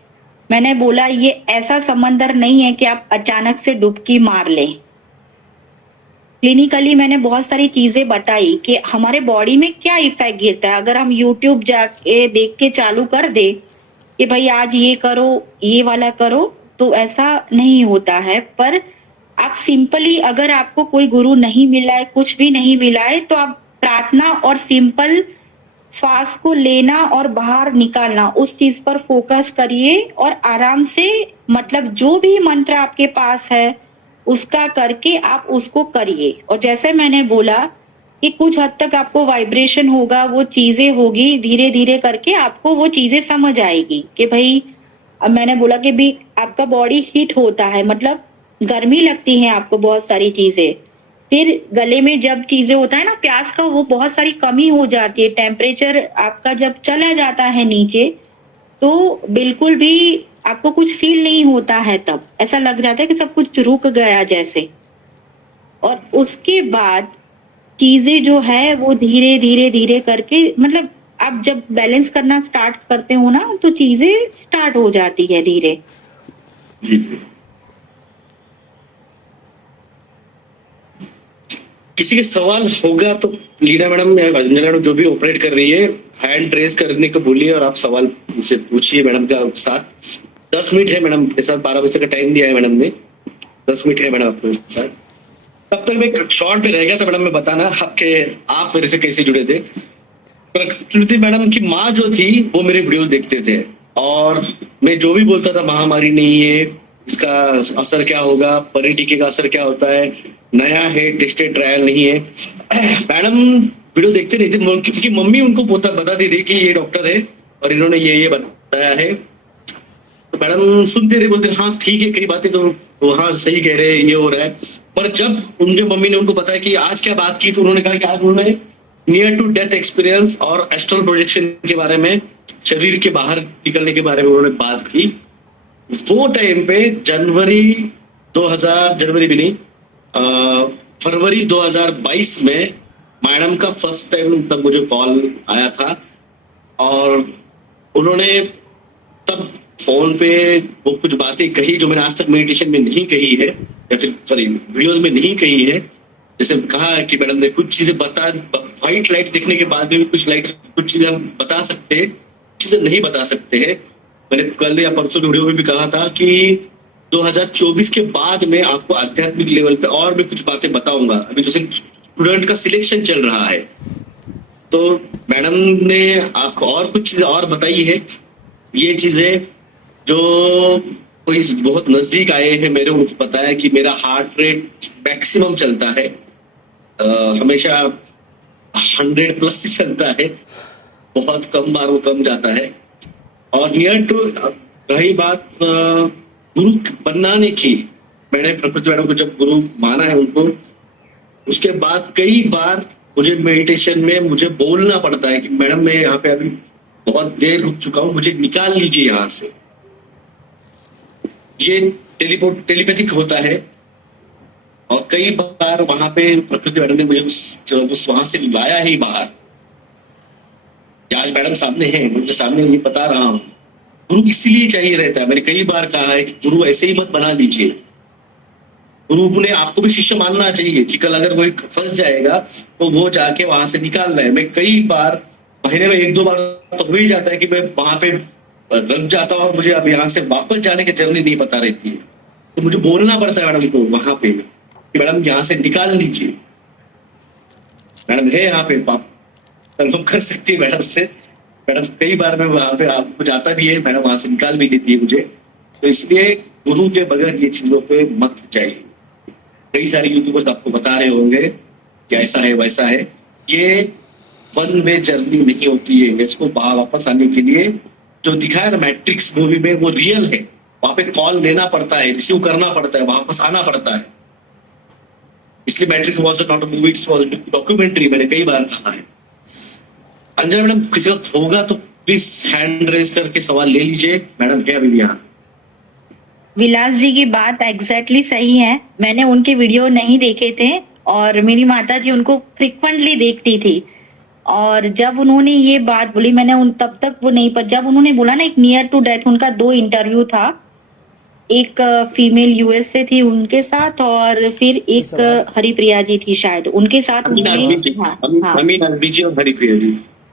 मैंने बोला ये ऐसा समंदर नहीं है कि आप अचानक से डुबकी मार लें। क्लिनिकली मैंने बहुत सारी चीजें बताई कि हमारे बॉडी में क्या इफेक्ट गिरता है। अगर हम यूट्यूब जाके देख के चालू कर दे कि भाई आज ये करो, ये वाला करो, तो ऐसा नहीं होता है। पर आप सिंपली, अगर आपको कोई गुरु नहीं मिला है, कुछ भी नहीं मिला है, तो आप प्रार्थना और सिंपल श्वास को लेना और बाहर निकालना, उस चीज पर फोकस करिए और आराम से मतलब जो भी मंत्र आपके पास है उसका करके आप उसको करिए। और जैसे मैंने बोला कि कुछ हद तक आपको वाइब्रेशन होगा, वो चीजें होगी, धीरे धीरे करके आपको वो चीजें समझ आएगी कि भाई, अब मैंने बोला कि भी आपका बॉडी हीट होता है, मतलब गर्मी लगती है आपको बहुत सारी चीजें। फिर गले में जब चीजें होता है ना प्यास का, वो बहुत सारी कमी हो जाती है। टेम्परेचर आपका जब चला जाता है नीचे तो बिल्कुल भी आपको कुछ फील नहीं होता है, तब ऐसा लग जाता है कि सब कुछ रुक गया जैसे। और उसके बाद चीजें जो है वो धीरे धीरे धीरे करके मतलब आप जब बैलेंस करना स्टार्ट करते हो ना तो चीजें स्टार्ट हो जाती है धीरे। जी जी। किसी के सवाल होगा तो लीना मैडम या अंजना मैडम जो भी ऑपरेट कर रही है हैंड रेज करने को बोलिए और आप सवाल उनसे पूछिए मैडम का साथ। 10 मिनट है मैडम के साथ, 12 बजे का टाइम दिया है मैडम ने, 10 मिनट है मैडम आपके साथ। तब तक मैं शॉर्ट पे रह गया था मैडम, मैं बताना आपके आप मेरे से कैसे जुड़े थे। प्रकृति मैडम की माँ जो थी वो मेरे वीडियोस देखते थे और मैं जो भी बोलता था महामारी नहीं है, इसका असर क्या होगा, परी टीके का असर क्या होता है, नया है, टेस्टेड ट्रायल नहीं है, मैडम वीडियो देखते नहीं थे क्योंकि मम्मी उनको बताती थी कि ये डॉक्टर है और इन्होंने ये बताया है। तो मैडम सुनते रहे, बोलते हाँ ठीक है, कई बातें तो हाँ सही कह रहे हैं, ये हो रहा है। पर जब उनके मम्मी ने उनको बताया कि आज क्या बात की तो उन्होंने कहा कि आज उन्होंने नियर टू डेथ एक्सपीरियंस और एस्ट्रल प्रोजेक्शन के बारे में, शरीर के बाहर निकलने के बारे में उन्होंने बात की। वो टाइम पे जनवरी भी नहीं, फरवरी 2022 में मैडम का फर्स्ट टाइम तब मुझे कॉल आया था और उन्होंने तब फोन पे वो कुछ बातें कही जो मैंने आज तक मेडिटेशन में नहीं कही है या फिर सॉरी वीडियोस में नहीं कही है। जैसे कहा है कि मैडम ने कुछ चीजें बता, व्हाइट लाइट दिखने के बाद भी कुछ चीजें हम बता सकते हैं, चीजें नहीं बता सकते हैं। मैंने कल या परसों वीडियो में भी कहा था कि 2024 के बाद में आपको आध्यात्मिक लेवल पे और भी कुछ बातें बताऊंगा। अभी जैसे स्टूडेंट का सिलेक्शन चल रहा है तो मैडम ने आपको और कुछ चीजें और बताई है। ये चीजें जो कोई बहुत नजदीक आए हैं मेरे, उनको पता है कि मेरा हार्ट रेट मैक्सिमम चलता है, हमेशा 100 प्लस ही चलता है, बहुत कम बार वो कम जाता है। और नियर टू रही बात गुरु बनाने की, मैंने प्रकृति मैडम को जब गुरु माना है उनको, उसके बाद कई बार मुझे मेडिटेशन में मुझे बोलना पड़ता है कि मैडम मैं यहाँ पे अभी बहुत देर रुक चुका हूँ, मुझे निकाल लीजिए यहाँ से। ये टेलीपैथिक होता है और कई बार वहां पे प्रकृति मैडम ने मुझे वहां से लाया ही बाहर। आज मैडम सामने है, मुझे सामने ये बता रहा हूँ, गुरु इसीलिए चाहिए रहता है। मैंने कई बार कहा है कि गुरु ऐसे ही मत बना लीजिए, गुरु ने आपको भी शिष्य मानना चाहिए कि कल अगर कोई फंस जाएगा तो वो जाके वहां से निकाल रहा है। मैं कई बार महीने में 1-2 बार तो हो ही जाता है कि मैं वहां पे रख जाता हूँ और मुझे अब यहाँ से वापस जाने की जर्नी नहीं पता रहती है, तो मुझे बोलना पड़ता है मैडम को वहां पे कि मैडम यहाँ से निकाल लीजिए। मैडम है यहाँ पे, आप कंफर्म कर सकती है मैडम से। मैडम कई बार मैं वहां पे आपको जाता भी है, मैडम वहां से निकाल भी देती है मुझे। तो इसलिए गुरु के बगैर ये चीजों पे मत जाइए। कई सारे यूट्यूबर्स आपको बता रहे होंगे कि ऐसा है वैसा है, ये वन वे जर्नी नहीं होती है। इसको वापस आने के लिए जो दिखाया ना मैट्रिक्स मूवी में, वो रियल है। वहां पे कॉल लेना पड़ता है, रिसीव करना पड़ता है, वापस आना पड़ता है। इसलिए matrix was not a movie, it's was documentary, मैंने कई बार कहा है। अंजना मैडम किसी वक्त होगा तो प्लीज हैंड रेज करके सवाल ले लीजिए, मैडम है अभी यहाँ। विलास जी की बात एग्जैक्टली सही है, मैंने उनके वीडियो नहीं देखे थे और मेरी माता जी उनको फ्रिक्वेंटली देखती थी। और जब उन्होंने ये बात बोली, मैंने उन तब तक वो नहीं, पर जब उन्होंने बोला ना एक नियर टू डेथ, उनका 2 इंटरव्यू था, एक फीमेल यूएस से थी उनके साथ और फिर एक हरिप्रिया जी थी शायद उनके साथ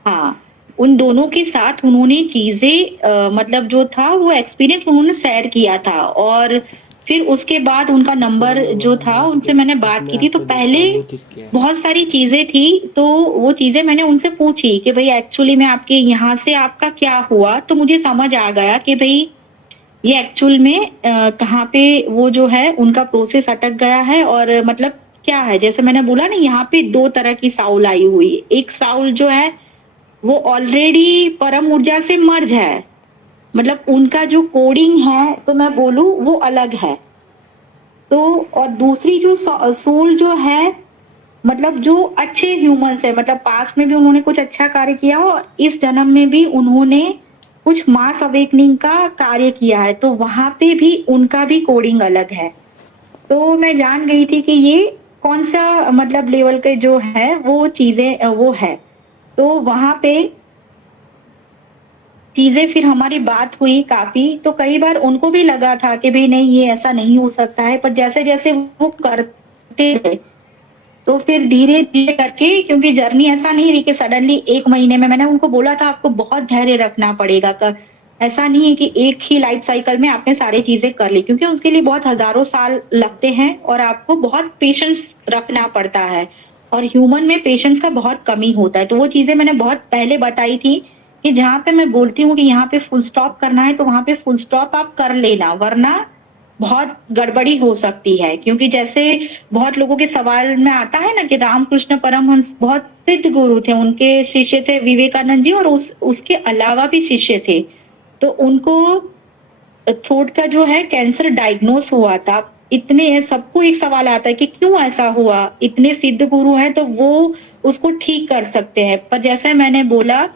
हाँ, उन दोनों के साथ उन्होंने चीजें मतलब जो था वो एक्सपीरियंस उन्होंने शेयर किया था। और फिर उसके बाद उनका नंबर जो था उनसे मैंने बात की थी, तो पहले बहुत सारी चीजें थी, तो वो चीजें मैंने उनसे पूछी कि भाई एक्चुअली में आपके यहाँ से आपका क्या हुआ। तो मुझे समझ आ गया कि भाई ये एक्चुअल में कहाँ पे वो जो है उनका प्रोसेस अटक गया है। और मतलब क्या है, जैसे मैंने बोला ना, यहाँ पे 2 तरह की साउल आई हुई है। एक साउल जो है वो ऑलरेडी परम ऊर्जा से मर्ज है, मतलब उनका जो कोडिंग है तो मैं बोलूं वो अलग है। तो और दूसरी जो सोल जो है, मतलब जो अच्छे ह्यूमंस है, मतलब पास्ट में भी उन्होंने कुछ अच्छा कार्य किया और इस जन्म में भी उन्होंने कुछ मास अवेकनिंग का कार्य किया है, तो वहां पे भी उनका भी कोडिंग अलग है। तो मैं जान गई थी कि ये कौन सा मतलब लेवल के जो है वो चीजें वो है। तो वहां पे चीजें फिर हमारी बात हुई काफी, तो कई बार उनको भी लगा था कि भाई नहीं ये ऐसा नहीं हो सकता है, पर जैसे जैसे वो करते गए तो फिर धीरे-धीरे करके, क्योंकि जर्नी ऐसा नहीं रही कि सडनली 1 महीने में, मैंने उनको बोला था आपको बहुत धैर्य रखना पड़ेगा। क ऐसा नहीं है कि एक ही लाइफ साइकिल में आपने सारी चीज़ें कर ली, क्योंकि उसके लिए बहुत हज़ारों साल लगते हैं और आपको बहुत पेशेंस रखना पड़ता है और ह्यूमन में पेशेंस का बहुत कमी होता है। तो वो चीज़ें मैंने बहुत पहले बताई थी कि जहाँ पे मैं बोलती हूँ कि यहाँ पे फुल स्टॉप करना है, तो वहाँ पे फुल स्टॉप आप कर लेना, वरना बहुत गड़बड़ी हो सकती है। क्योंकि जैसे बहुत लोगों के सवाल में आता है ना कि रामकृष्ण परमहंस बहुत सिद्ध गुरु थे, उनके शिष्य थे विवेकानंद जी और उसके अलावा भी शिष्य थे। तो उनको थ्रोट का जो है कैंसर डायग्नोस हुआ था। इतने सबको एक सवाल आता है कि क्यों ऐसा हुआ? इतने सिद्ध गुरु हैं तो वो उसको ठीक कर सकते हैं। पर जैसे मैंने बोला,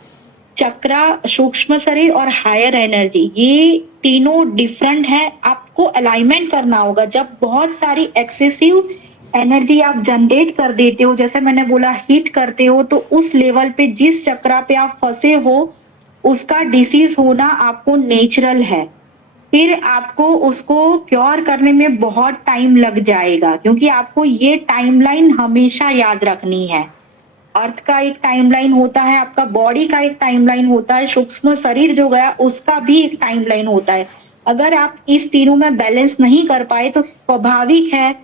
चक्रा, सूक्ष्म शरीर और हायर एनर्जी, ये तीनों डिफरेंट है। आपको अलाइनमेंट करना होगा। जब बहुत सारी एक्सेसिव एनर्जी आप जनरेट कर देते हो, जैसे मैंने बोला हीट करते हो, तो उस लेवल पे जिस चक्रा पे आप फंसे हो उसका डिसीज होना आपको नेचुरल है। फिर आपको उसको क्योर करने में बहुत टाइम लग जाएगा, क्योंकि आपको ये टाइमलाइन हमेशा याद रखनी है। अर्थ का एक टाइमलाइन होता है, आपका बॉडी का एक टाइमलाइन होता है, सूक्ष्म शरीर जो गया उसका भी एक टाइमलाइन होता है। अगर आप इस तीनों में बैलेंस नहीं कर पाए तो स्वाभाविक है,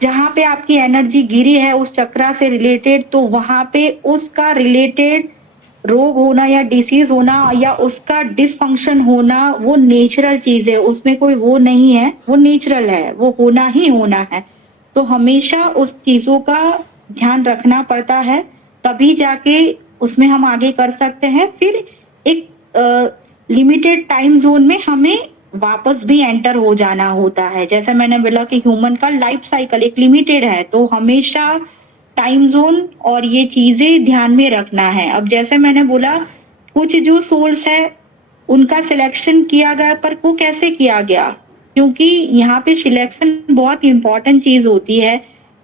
जहां पे आपकी एनर्जी गिरी है उस चक्रा से रिलेटेड, तो वहां पे उसका रिलेटेड रोग होना या डिसीज होना या उसका डिसफंक्शन होना वो नेचुरल चीज है, उसमें कोई वो नहीं है, वो नेचुरल है, वो होना ही होना है। तो हमेशा उस चीजों का ध्यान रखना पड़ता है, तभी जाके उसमें हम आगे कर सकते हैं। फिर एक लिमिटेड टाइम जोन में हमें वापस भी एंटर हो जाना होता है। जैसे मैंने बोला कि ह्यूमन का लाइफ साइकिल एक लिमिटेड है, तो हमेशा टाइम जोन और ये चीजें ध्यान में रखना है। अब जैसे मैंने बोला, कुछ जो सोल्स है उनका सिलेक्शन किया गया, पर वो कैसे किया गया? क्योंकि यहाँ पे सिलेक्शन बहुत इंपॉर्टेंट चीज होती है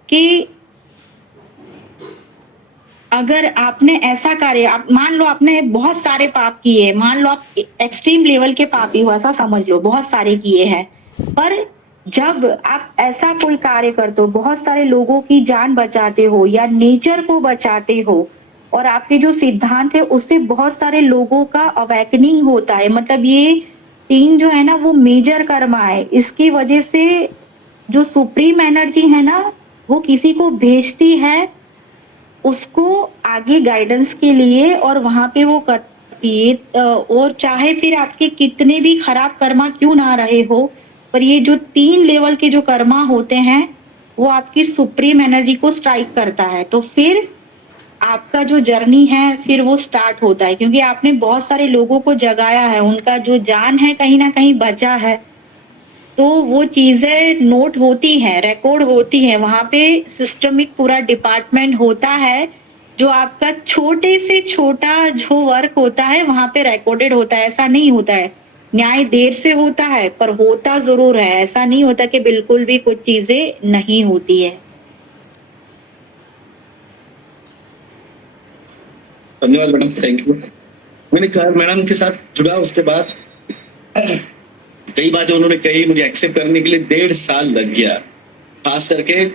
कि अगर आपने ऐसा कार्य, आप मान लो आपने बहुत सारे पाप किए, मान लो आप एक्सट्रीम लेवल के पापी हो, ऐसा समझ लो, बहुत सारे किए हैं, पर जब आप ऐसा कोई कार्य करते हो, बहुत सारे लोगों की जान बचाते हो या नेचर को बचाते हो और आपके जो सिद्धांत है उससे बहुत सारे लोगों का अवेकनिंग होता है, मतलब ये तीन जो है ना वो मेजर कर्मा है। इसकी वजह से जो सुप्रीम एनर्जी है ना वो किसी को भेजती है उसको आगे गाइडेंस के लिए, और वहां पे वो करती है। और चाहे फिर आपके कितने भी खराब कर्मा क्यों ना रहे हो, पर ये जो 3 लेवल के जो कर्मा होते हैं वो आपकी सुप्रीम एनर्जी को स्ट्राइक करता है, तो फिर आपका जो जर्नी है फिर वो स्टार्ट होता है। क्योंकि आपने बहुत सारे लोगों को जगाया है, उनका जो जान है कहीं ना कहीं बचा है, तो वो चीजें नोट होती हैं, रिकॉर्ड होती हैं। वहां पे सिस्टमिक पूरा डिपार्टमेंट होता है, जो आपका छोटे से छोटा जो वर्क होता है वहां पे रिकॉर्डेड होता है। ऐसा नहीं होता है न्याय देर से होता है, पर होता जरूर है। ऐसा नहीं होता कि बिल्कुल भी कुछ चीजें नहीं होती है। धन्यवाद मैडम, थैंक यू। मैंने कहा मैडम के साथ जुड़ा, उसके बाद कई बातें उन्होंने कही, मुझे एक्सेप्ट करने के लिए 1.5 साल लग गया। खास करके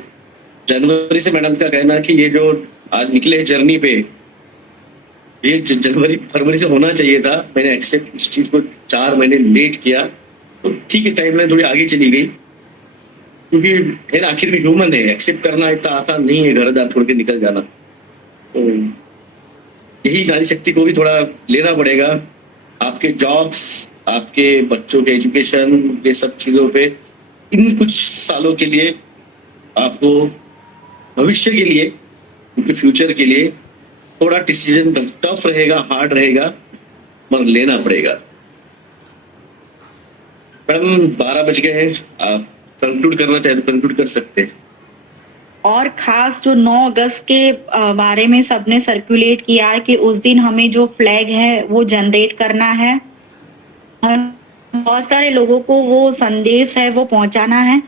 जनवरी से मैडम का कहना कि ये जो आज निकले जर्नी पे, ये जनवरी फरवरी से होना चाहिए था। मैंने एक्सेप्ट इस चीज को 4 महीने लेट किया, तो ठीक है टाइमलाइन थोड़ी आगे चली गई, क्योंकि है ना आखिर में ह्यूमन है, एक्सेप्ट करना इतना आसान नहीं है, घर द्वार छोड़ के निकल जाना। तो यही नारी शक्ति को भी थोड़ा लेना पड़ेगा, आपके जॉब्स, आपके बच्चों के एजुकेशन, ये सब चीजों पे इन कुछ सालों के लिए आपको भविष्य के लिए, उनके फ्यूचर के लिए थोड़ा डिसीजन टफ रहेगा, हार्ड रहेगा, मगर लेना पड़ेगा। मैडम 12 बज गए हैं, आप कंक्लूड करना चाहे तो कंक्लूड कर सकते हैं। और खास जो 9 अगस्त के बारे में सबने सर्कुलेट किया है कि उस दिन हमें जो फ्लैग है वो जनरेट करना है, और बहुत सारे लोगों को वो संदेश है वो पहुंचाना है।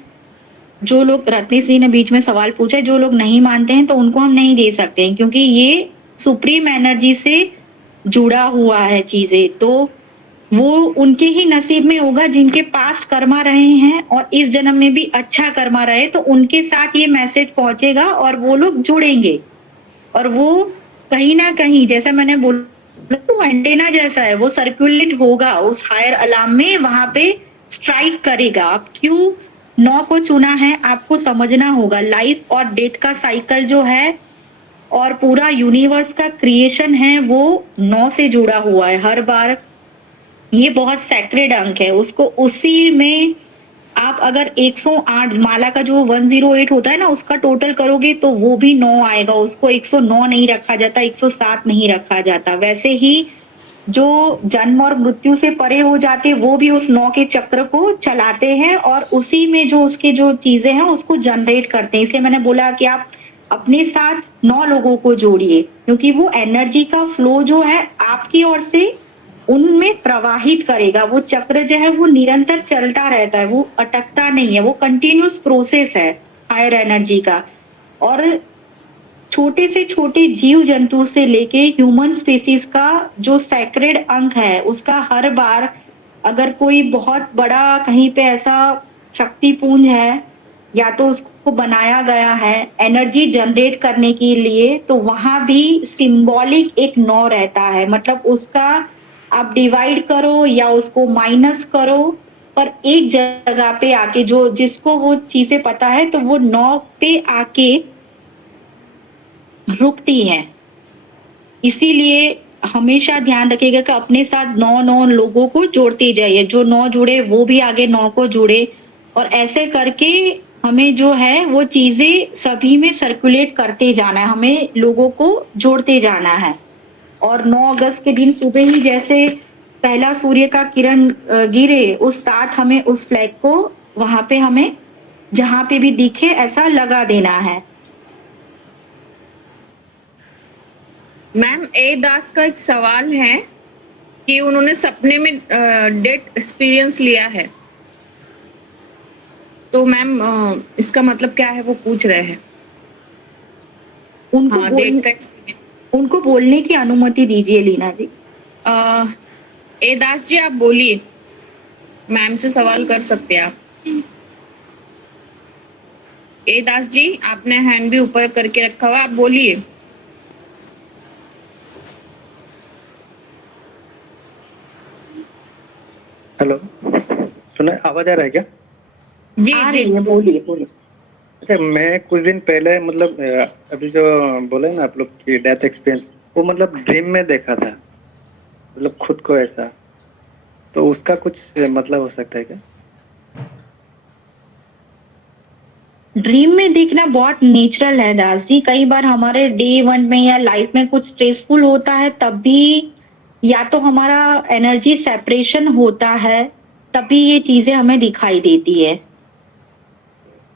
जो लोग, रत्नी सिंह ने बीच में सवाल पूछा, जो लोग नहीं मानते हैं तो उनको हम नहीं दे सकते हैं, क्योंकि ये सुप्रीम एनर्जी से जुड़ा हुआ है चीजें, तो वो उनके ही नसीब में होगा जिनके पास्ट कर्मा रहे हैं और इस जन्म में भी अच्छा कर्मा रहे, तो उनके साथ ये मैसेज पहुंचेगा और वो लोग जुड़ेंगे। और वो कहीं ना कहीं, जैसा मैंने बोला, तो एंटेना जैसा है, वो सर्कुलेट होगा उस हायर अलार्म में, वहां पे स्ट्राइक करेगा। आप क्यों 9 को चुना है आपको समझना होगा। लाइफ और डेथ का साइकिल जो है और पूरा यूनिवर्स का क्रिएशन है वो 9 से जुड़ा हुआ है हर बार। ये बहुत सैक्रेड अंक है, उसको उसी में आप अगर 108 माला का जो 108 होता है ना, उसका टोटल करोगे तो वो भी 9 आएगा। उसको 109 नहीं रखा जाता, 107 नहीं रखा जाता। वैसे ही जो जन्म और मृत्यु से परे हो जाते, वो भी उस 9 के चक्र को चलाते हैं और उसी में जो उसके जो चीजें हैं उसको जनरेट करते हैं। इसलिए मैंने बोला कि आप अपने साथ 9 लोगों को जोड़िए, क्योंकि वो एनर्जी का फ्लो जो है आपकी ओर से उनमें प्रवाहित करेगा। वो चक्र जो है वो निरंतर चलता रहता है, वो अटकता नहीं है, वो कंटिन्यूस प्रोसेस है हायर एनर्जी का। और छोटे से छोटे जीव जंतु से लेके ह्यूमन स्पीसीज का जो सैक्रेड अंक है, उसका हर बार अगर कोई बहुत बड़ा कहीं पे ऐसा शक्तिपुंज है या तो उसको बनाया गया है एनर्जी जनरेट करने के लिए, तो वहां भी सिंबॉलिक एक 9 रहता है। मतलब उसका आप डिवाइड करो या उसको माइनस करो, पर एक जगह पे आके जो जिसको वो चीजें पता है, तो वो 9 पे आके रुकती हैं। इसीलिए हमेशा ध्यान रखिएगा कि अपने साथ 9 लोगों को जोड़ते जाइए। जो 9 जुड़े वो भी आगे 9 को जुड़े, और ऐसे करके हमें जो है वो चीजें सभी में सर्कुलेट करते जाना है, हमें लोगों को जोड़ते जाना है। और 9 अगस्त के दिन सुबह ही जैसे पहला सूर्य का किरण गिरे, उस साथ हमें उस फ्लैग को वहां पे हमें जहां पे भी दिखे ऐसा लगा देना है। मैम ए दास का एक सवाल है कि उन्होंने सपने में डेथ एक्सपीरियंस लिया है, तो मैम इसका मतलब क्या है वो पूछ रहे हैं। उनको हाँ, डेथ का एक्सपीरियंस। उनको बोलने की अनुमति दीजिए लीना जी। ए दास जी आप बोलिए, मैम से सवाल कर सकते हैं आप। ए दास जी आपने हैंड भी ऊपर करके रखा हुआ, आप बोलिए। हेलो, सुना, आवाज आ रहा है क्या? जी आ जी रही है, बोलिए बोलिए। अच्छा, मैं कुछ दिन पहले मतलब अभी जो बोले ना आप लोग की डेथ एक्सपीरियंस, वो मतलब ड्रीम में देखा था, मतलब खुद को ऐसा, तो उसका कुछ मतलब हो सकता है क्या? ड्रीम में देखना बहुत नेचुरल है दास जी। कई बार हमारे डे वन में या लाइफ में कुछ स्ट्रेसफुल होता है, तब भी या तो हमारा एनर्जी सेपरेशन होता है, तभी ये चीजें हमें दिखाई देती है।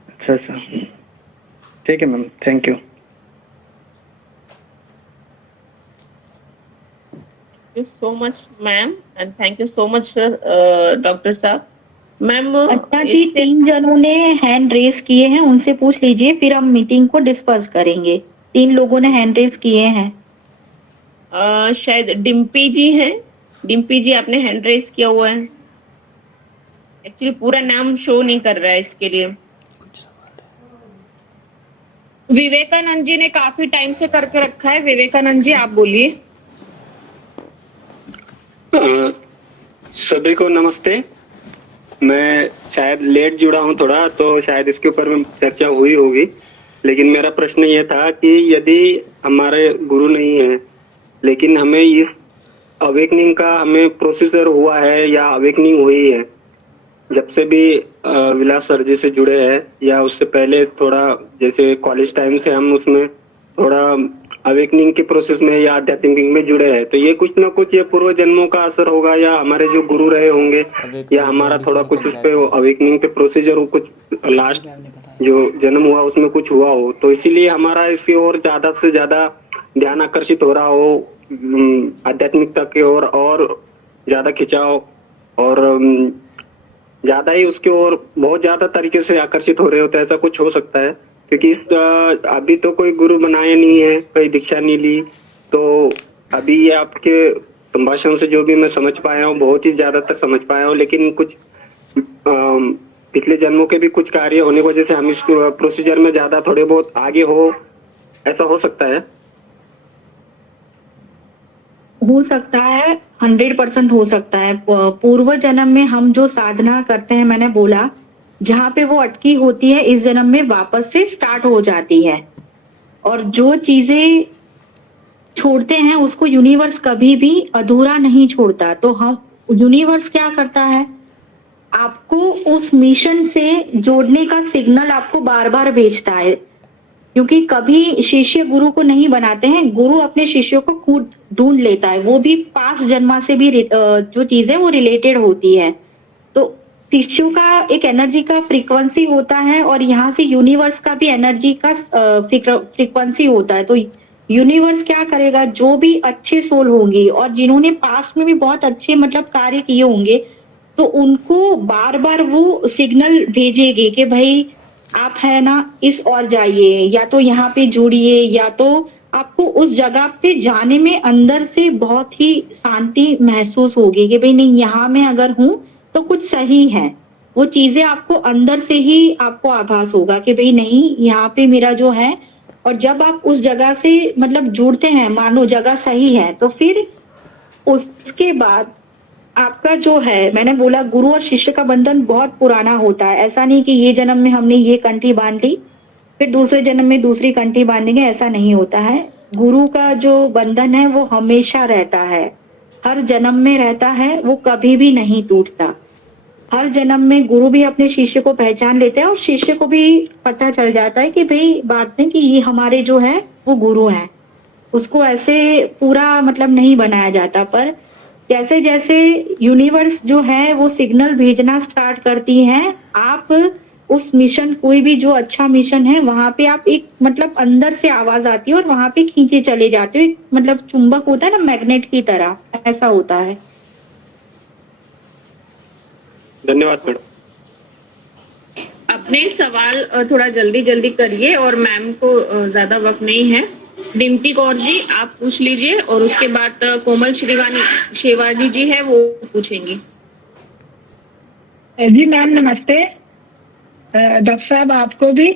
अच्छा अच्छा, ठीक है ma'am, thank you. Thank you so much, ma'am, and thank you so much, doctor साहब। मैम अच्छा जी, 3 जनों ने हैंड रेस किए हैं, उनसे पूछ लीजिए, फिर हम मीटिंग को डिस्कस करेंगे। 3 लोगों ने हैंड रेस किए हैं। शायद डिम्पी जी हैं। डिम्पी जी आपने हैंड रेस किया हुआ है। एक्चुअली पूरा नाम शो नहीं कर रहा है इसके लिए। विवेकानंद जी ने काफी टाइम से करके रखा है। विवेकानंद जी आप बोलिए। सभी को नमस्ते। मैं शायद लेट जुड़ा हूं थोड़ा, तो शायद इसके ऊपर में चर्चा हुई होगी, लेकिन मेरा प्रश्न ये था कि यदि हमारे गुरु नहीं है, लेकिन हमें इस अवेकनिंग का हमें प्रोसीजर हुआ है या अवेकनिंग हुई है, जब से भी विलास सर जी से जुड़े हैं या उससे पहले थोड़ा जैसे कॉलेज टाइम से हम उसमें थोड़ा अवेकनिंग के प्रोसेस में या आध्यात्मिक में जुड़े हैं, तो ये कुछ ना कुछ ये पूर्व जन्मों का असर होगा या हमारे जो गुरु रहे होंगे या हमारा थोड़ा कुछ उस पे अवेकनिंग पे प्रोसीजर हो, कुछ लास्ट जो जन्म हुआ उसमें कुछ हुआ हो, तो इसीलिए हमारा इसकी ओर ज्यादा से ज्यादा ध्यान आकर्षित हो रहा हो आध्यात्मिकता की ओर और ज्यादा खिंचाव और ज्यादा ही उसकी ओर बहुत ज्यादा तरीके से आकर्षित हो रहे होते हैं, ऐसा कुछ हो सकता है? क्योंकि अभी तो कोई गुरु बनाया नहीं है, कोई दीक्षा नहीं ली, तो अभी ये आपके संभाषण से जो भी मैं समझ पाया हूँ, बहुत ही ज्यादातर समझ पाया हूँ, लेकिन कुछ पिछले जन्मों के भी कुछ कार्य होने की वजह से हम इस प्रोसीजर में ज्यादा थोड़े बहुत आगे हो, ऐसा हो सकता है? हो सकता है, 100% हो सकता है। पूर्व जन्म में हम जो साधना करते हैं, मैंने बोला जहाँ पे वो अटकी होती है इस जन्म में वापस से स्टार्ट हो जाती है। और जो चीजें छोड़ते हैं उसको यूनिवर्स कभी भी अधूरा नहीं छोड़ता। तो हम यूनिवर्स क्या करता है, आपको उस मिशन से जोड़ने का सिग्नल आपको बार बार भेजता है। क्योंकि कभी शिष्य गुरु को नहीं बनाते हैं, गुरु अपने शिष्यों को खुद ढूंढ लेता है। वो भी पास्ट जन्मा से भी जो चीजें वो रिलेटेड होती है। तो शिष्यों का एक एनर्जी का फ्रीक्वेंसी होता है और यहाँ से यूनिवर्स का भी एनर्जी का फ्रीक्वेंसी होता है। तो यूनिवर्स क्या करेगा, जो भी अच्छे सोल होंगी और जिन्होंने पास्ट में भी बहुत अच्छे मतलब कार्य किए होंगे, तो उनको बार बार वो सिग्नल भेजेगी कि भाई आप है ना इस और जाइए, या तो यहाँ पे जुड़िए, या तो आपको उस जगह पे जाने में अंदर से बहुत ही शांति महसूस होगी कि भाई नहीं, यहाँ मैं अगर हूँ तो कुछ सही है। वो चीजें आपको अंदर से ही आपको आभास होगा कि भाई नहीं, यहाँ पे मेरा जो है। और जब आप उस जगह से मतलब जुड़ते हैं, मानो जगह सही है, तो फिर उसके बाद आपका जो है, मैंने बोला गुरु और शिष्य का बंधन बहुत पुराना होता है। ऐसा नहीं कि ये जन्म में हमने ये कंठी बांध ली फिर दूसरे जन्म में दूसरी कंठी बांधेंगे, ऐसा नहीं होता है। गुरु का जो बंधन है वो हमेशा रहता है, हर जन्म में रहता है, वो कभी भी नहीं टूटता। हर जन्म में गुरु भी अपने शिष्य को पहचान लेते हैं और शिष्य को भी पता चल जाता है कि भाई बात में कि ये हमारे जो है वो गुरु हैं। उसको ऐसे पूरा मतलब नहीं बनाया जाता, पर जैसे जैसे यूनिवर्स जो है वो सिग्नल भेजना स्टार्ट करती है, आप उस मिशन, कोई भी जो अच्छा मिशन है, वहां पे आप एक मतलब अंदर से आवाज आती है और वहां पे खींचे चले जाते हो। एक मतलब चुंबक होता है ना, मैग्नेट की तरह, ऐसा होता है। धन्यवाद मैडम। अपने सवाल थोड़ा जल्दी जल्दी करिए और मैम को ज्यादा वक्त नहीं है। डिम्पी कौर जी आप पूछ लीजिए और उसके बाद कोमल शेवानी जी है वो पूछेंगी। जी मैम नमस्ते। डॉक्टर साहब आपको भी।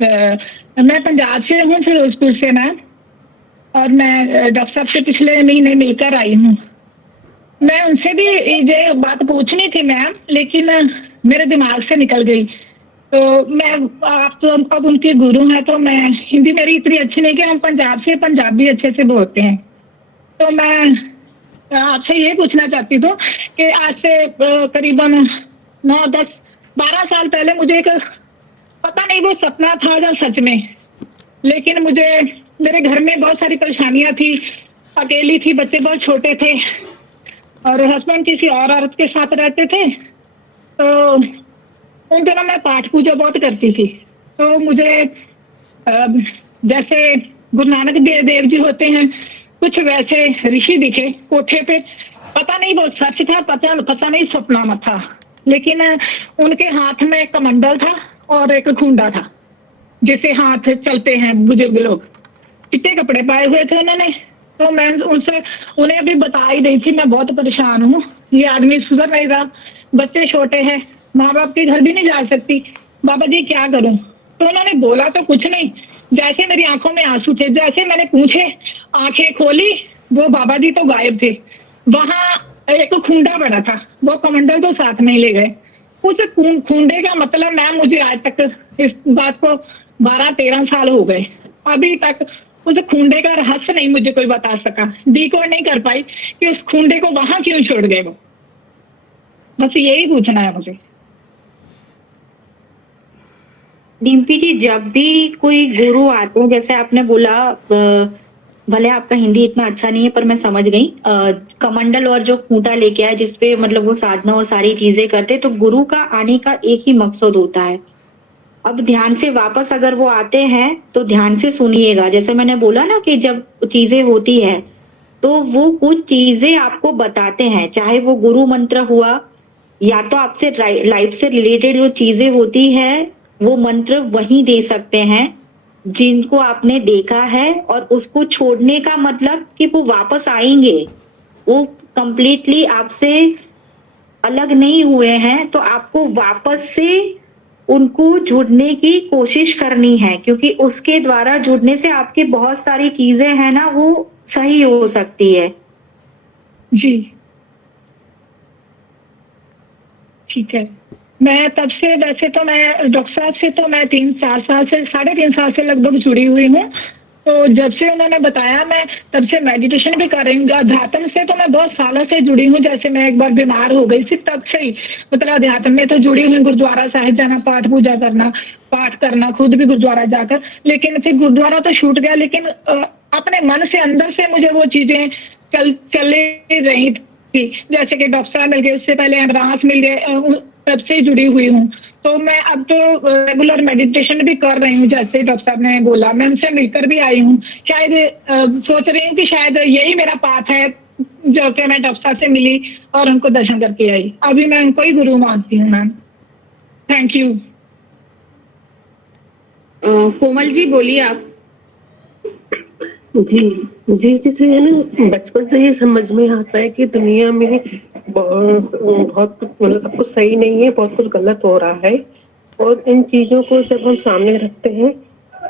मैं पंजाब से हूँ, फिरोजपुर से मैम, और मैं डॉक्टर साहब से पिछले महीने मिलकर आई हूँ। मैं उनसे भी ये बात पूछनी थी मैम, लेकिन मेरे दिमाग से निकल गई। तो मैं, आप तो अब उनके गुरु हैं, तो मैं, हिंदी मेरी इतनी अच्छी नहीं कि हम पंजाब से पंजाबी अच्छे से बोलते हैं। तो मैं आपसे ये पूछना चाहती हूँ कि आज से करीबन 9, 10, 12 साल पहले मुझे एक, पता नहीं वो सपना था या सच में, लेकिन मुझे मेरे घर में बहुत सारी परेशानियां थी, अकेली थी, बच्चे बहुत छोटे थे और हस्बैंड किसी और औरत के साथ रहते थे। तो उन दिनों मैं पाठ पूजा बहुत करती थी। तो मुझे जैसे गुरु नानक देव जी होते हैं, कुछ वैसे ऋषि दिखे कोठे पे। पता नहीं वो सच था, पता नहीं सपना मत था, लेकिन उनके हाथ में एक कमंडल था और एक खूंडा था, जिसे हाथ चलते हैं बुजुर्ग लोग। चिट्टे कपड़े पाए हुए थे उन्होंने। तो मैं उनसे, उन्हें अभी बता ही रही थी मैं बहुत परेशान हूँ, ये आदमी सुधर नहीं रहा, बच्चे छोटे हैं, माँ बाप के घर भी नहीं जा सकती, बाबा जी क्या करूं। तो उन्होंने बोला तो कुछ नहीं, जैसे मेरी आंखों में आंसू थे, जैसे मैंने पूछे, आंखें खोली, वो बाबा जी तो गायब थे। वहां एक खूंडा पड़ा था, वो कमंडल तो साथ में ही ले गए। उस खूंडे का मतलब मैम, मुझे आज तक इस बात को 12-13 साल हो गए, अभी तक उस खूंडे का रहस्य नहीं मुझे कोई बता सका, डिकोड नहीं कर पाई कि उस खूंडे को वहां क्यों छोड़ गए वो। बस यही पूछना है मुझे। डिम्पी जी, जब भी कोई गुरु आते हैं, जैसे आपने बोला, भले आपका हिंदी इतना अच्छा नहीं है पर मैं समझ गई, कमंडल और जो खूंटा लेके आए जिसपे मतलब वो साधना और सारी चीजें करते, तो गुरु का आने का एक ही मकसद होता है। अब ध्यान से वापस अगर वो आते हैं तो ध्यान से सुनिएगा। जैसे मैंने बोला ना कि जब चीजें होती है तो वो कुछ चीजें आपको बताते हैं, चाहे वो गुरु मंत्र हुआ या तो आपसे लाइफ से रिलेटेड जो चीजें होती है वो मंत्र वही दे सकते हैं जिनको आपने देखा है, और उसको छोड़ने का मतलब कि वो वापस आएंगे, वो कंप्लीटली आपसे अलग नहीं हुए हैं, तो आपको वापस से उनको जुड़ने की कोशिश करनी है, क्योंकि उसके द्वारा जुड़ने से आपकी बहुत सारी चीजें हैं ना वो सही हो सकती है। जी ठीक है। मैं तब से, वैसे तो मैं डॉक्टर साहब से तो मैं 3-4 साल से, 3.5 साल से लगभग जुड़ी हुई हूँ। तो जब से उन्होंने बताया मैं तब से मेडिटेशन भी कर रही हूँ। अध्यात्म से तो मैं बहुत सालों से जुड़ी हूँ। जैसे मैं एक बार बीमार हो गई थी तब से ही मतलब अध्यात्म में तो जुड़ी हुई। गुरुद्वारा साहिब जाना, पाठ पूजा करना, पाठ करना, खुद भी गुरुद्वारा जाकर। लेकिन फिर गुरुद्वारा तो छूट गया, लेकिन अपने मन से अंदर से मुझे वो चीजें चले रही थी। जैसे कि डॉक्टर साहब मिल गए, उससे पहले अमरास मिल गए, तब से जुड़ी हुई हूँ। तो मैं अब तो रेगुलर मेडिटेशन भी कर रही हूँ, जैसे डॉक्टर साहब ने बोला। मैं उनसे मिलकर भी आई हूँ। शायद सोच रही हूँ कि शायद यही मेरा पाथ है, जो कि मैं डॉक्टर साहब से मिली और उनको दर्शन करके आई। अभी मैं उनको ही गुरु मानती हूँ ma'am. Thank you. Komal ji बोलिए आप। जी जी, जैसे है ना, बचपन से ही समझ में आता है कि दुनिया में बहुत कुछ मतलब सब कुछ सही नहीं है, बहुत कुछ गलत हो रहा है। और इन चीजों को जब हम सामने रखते हैं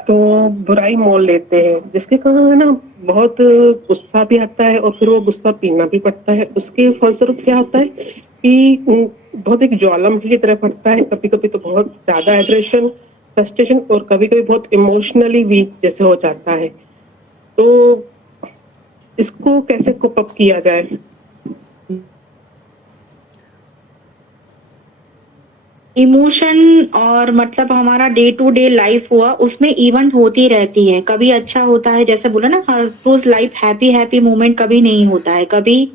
तो बुराई मोल लेते हैं, जिसके कारण है ना बहुत गुस्सा भी आता है और फिर वो गुस्सा पीना भी पड़ता है। उसके फलस्वरूप क्या होता है कि बहुत एक ज्वालामुखी की तरह फटता है। कभी कभी तो बहुत ज्यादा एग्रेशन, फ्रस्ट्रेशन, और कभी कभी बहुत इमोशनली वीक जैसे हो जाता है। तो इसको कैसे कोप अप किया जाए? इमोशन और मतलब हमारा डे टू डे लाइफ हुआ, उसमें इवेंट होती रहती है। कभी अच्छा होता है, जैसे बोला ना, हर रोज लाइफ हैप्पी मोमेंट कभी नहीं होता है, कभी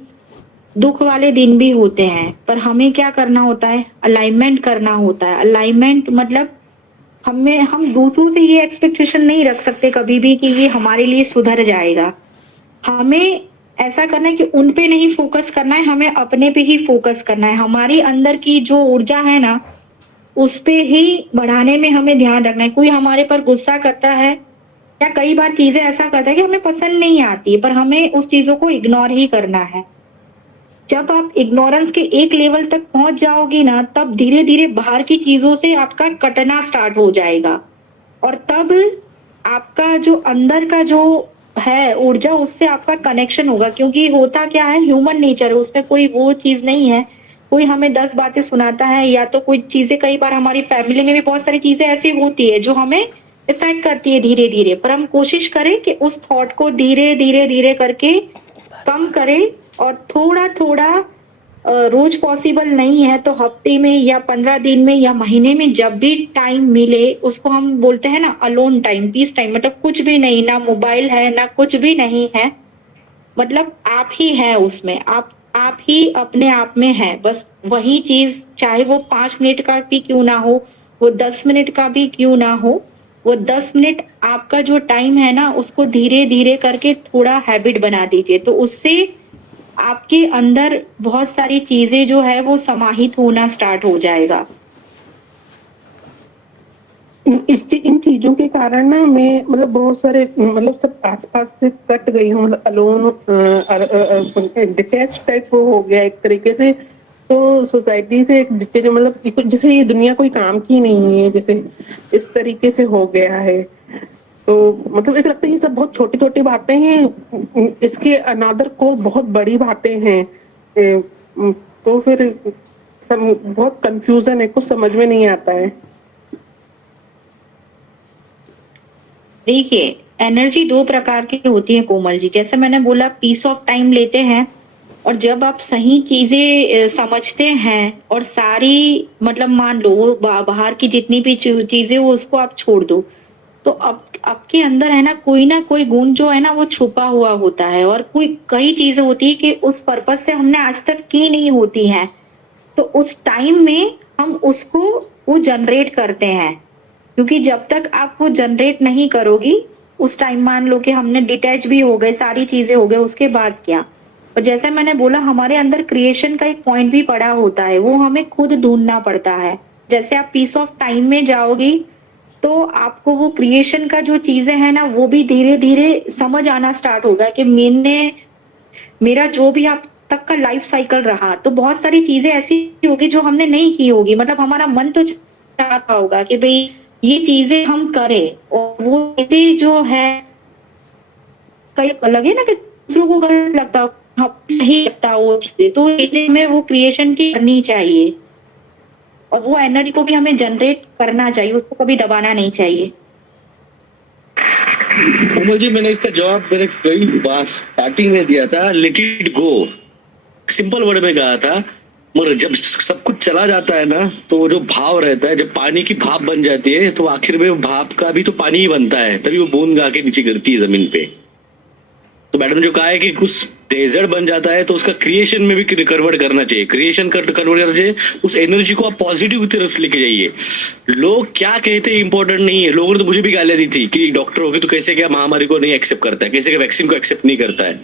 दुख वाले दिन भी होते हैं। पर हमें क्या करना होता है, अलाइनमेंट करना होता है। अलाइनमेंट मतलब हम दूसरों से ये एक्सपेक्टेशन नहीं रख सकते कभी भी कि ये हमारे लिए सुधर जाएगा। हमें ऐसा करना है कि उन पे नहीं फोकस करना है, हमें अपने पे ही फोकस करना है। हमारी अंदर की जो ऊर्जा है ना, उस पे ही बढ़ाने में हमें ध्यान रखना है। कोई हमारे पर गुस्सा करता है या कई बार चीजें ऐसा करता है कि हमें पसंद नहीं आती, पर हमें उस चीजों को इग्नोर ही करना है। जब आप इग्नोरेंस के एक लेवल तक पहुंच जाओगी ना, तब धीरे धीरे बाहर की चीजों से आपका कटना स्टार्ट हो जाएगा, और तब आपका जो अंदर का जो है ऊर्जा, उससे आपका कनेक्शन होगा। क्योंकि होता क्या है, ह्यूमन नेचर है, उसमें कोई वो चीज नहीं है। कोई हमें 10 बातें सुनाता है, या तो कोई चीजें, कई बार हमारी फैमिली में भी बहुत सारी चीजें ऐसी होती है जो हमें इफेक्ट करती है धीरे धीरे। पर हम कोशिश करें कि उस थॉट को धीरे धीरे धीरे करके कम करें, और थोड़ा थोड़ा रोज पॉसिबल नहीं है तो हफ्ते में या 15 दिन में या महीने में जब भी टाइम मिले, उसको हम बोलते हैं ना अलोन टाइम, पीस टाइम। मतलब कुछ भी नहीं, ना मोबाइल है ना कुछ भी नहीं है, मतलब आप ही है उसमें, आप ही अपने आप में है। बस वही चीज, चाहे वो 5 मिनट का भी क्यों ना हो, वो 10 मिनट का भी क्यों ना हो, वो 10 मिनट आपका जो टाइम है ना, उसको धीरे धीरे करके थोड़ा हैबिट बना दीजिए। तो उससे आपके अंदर बहुत सारी चीजें जो है वो समाहित होना स्टार्ट हो जाएगा। इन चीजों के कारण ना मैं मतलब बहुत सारे मतलब सब आसपास से कट गई हूँ, मतलब अलोन, डिटैच टाइप हो गया एक तरीके से। तो सोसाइटी से मतलब जैसे ये दुनिया कोई काम की नहीं है, जैसे इस तरीके से हो गया है। तो मतलब ऐसा लगता है ये सब बहुत छोटी छोटी बातें हैं, इसके अनादर को बहुत बड़ी बातें हैं। तो फिर सब बहुत कंफ्यूजन है, कुछ समझ में नहीं आता है। देखिए, एनर्जी 2 प्रकार की होती है कोमल जी। जैसे मैंने बोला, पीस ऑफ टाइम लेते हैं, और जब आप सही चीजें समझते हैं और सारी मतलब मान लो वो बाहर की जितनी भी चीजें वो उसको आप छोड़ दो, तो अब आपके अंदर है ना कोई गुण जो है ना वो छुपा हुआ होता है, और कई चीजें होती है कि उस पर्पस से हमने आज तक की नहीं होती हैं। तो उस टाइम में हम उसको वो जनरेट करते हैं, क्योंकि जब तक आप वो जनरेट नहीं करोगी, उस टाइम मान लो कि हमने डिटैच भी हो गए, सारी चीजें हो गए, उसके बाद क्या, और जैसे मैंने बोला हमारे अंदर क्रिएशन का एक पॉइंट भी पड़ा होता है, वो हमें खुद ढूंढना पड़ता है। जैसे आप पीस ऑफ टाइम में जाओगी तो आपको वो क्रिएशन का जो चीजें हैं ना वो भी धीरे धीरे समझ आना स्टार्ट होगा कि मेरा जो भी अब तक का लाइफ साइकिल रहा, तो बहुत सारी चीजें ऐसी होगी जो हमने नहीं की होगी, मतलब हमारा मन तो चाहता होगा कि भाई ये चीजें हम करें, और वो चीजें जो है कई लगे ना कि दूसरों को गलत लगता हो, हाँ, सही लगता हो वो चीजें, तो चीजें में वो क्रिएशन की करनी चाहिए, और वो एनर्जी को भी हमें जनरेट करना चाहिए, उसको कभी दबाना नहीं चाहिए। कोमल जी, मैंने इसका जवाब मेरे कई बार स्टार्टिंग में दिया था, let it go, simple word में कहा था। मगर जब सब कुछ चला जाता है ना, तो वो जो भाव रहता है, जब पानी की भाप बन जाती है तो आखिर में भाप का भी तो पानी ही बनता है, तभी वो बूंद गा के नीचे गिरती है जमीन पे। तो मैडम जो कहा है कि कुछ डेजर्ट बन जाता है तो उसका क्रिएशन में भी कन्वर्ट करना चाहिए, क्रिएशन कन्वर्ट करना चाहिए, उस एनर्जी को आप पॉजिटिव की तरफ लेके जाइए। लोग क्या कहते हैं इंपॉर्टेंट नहीं है। लोगों ने तो मुझे भी गालियां दी थी कि डॉक्टर हो गए तो कैसे क्या महामारी को नहीं एक्सेप्ट करता है, कैसे क्या वैक्सीन को एक्सेप्ट नहीं करता है।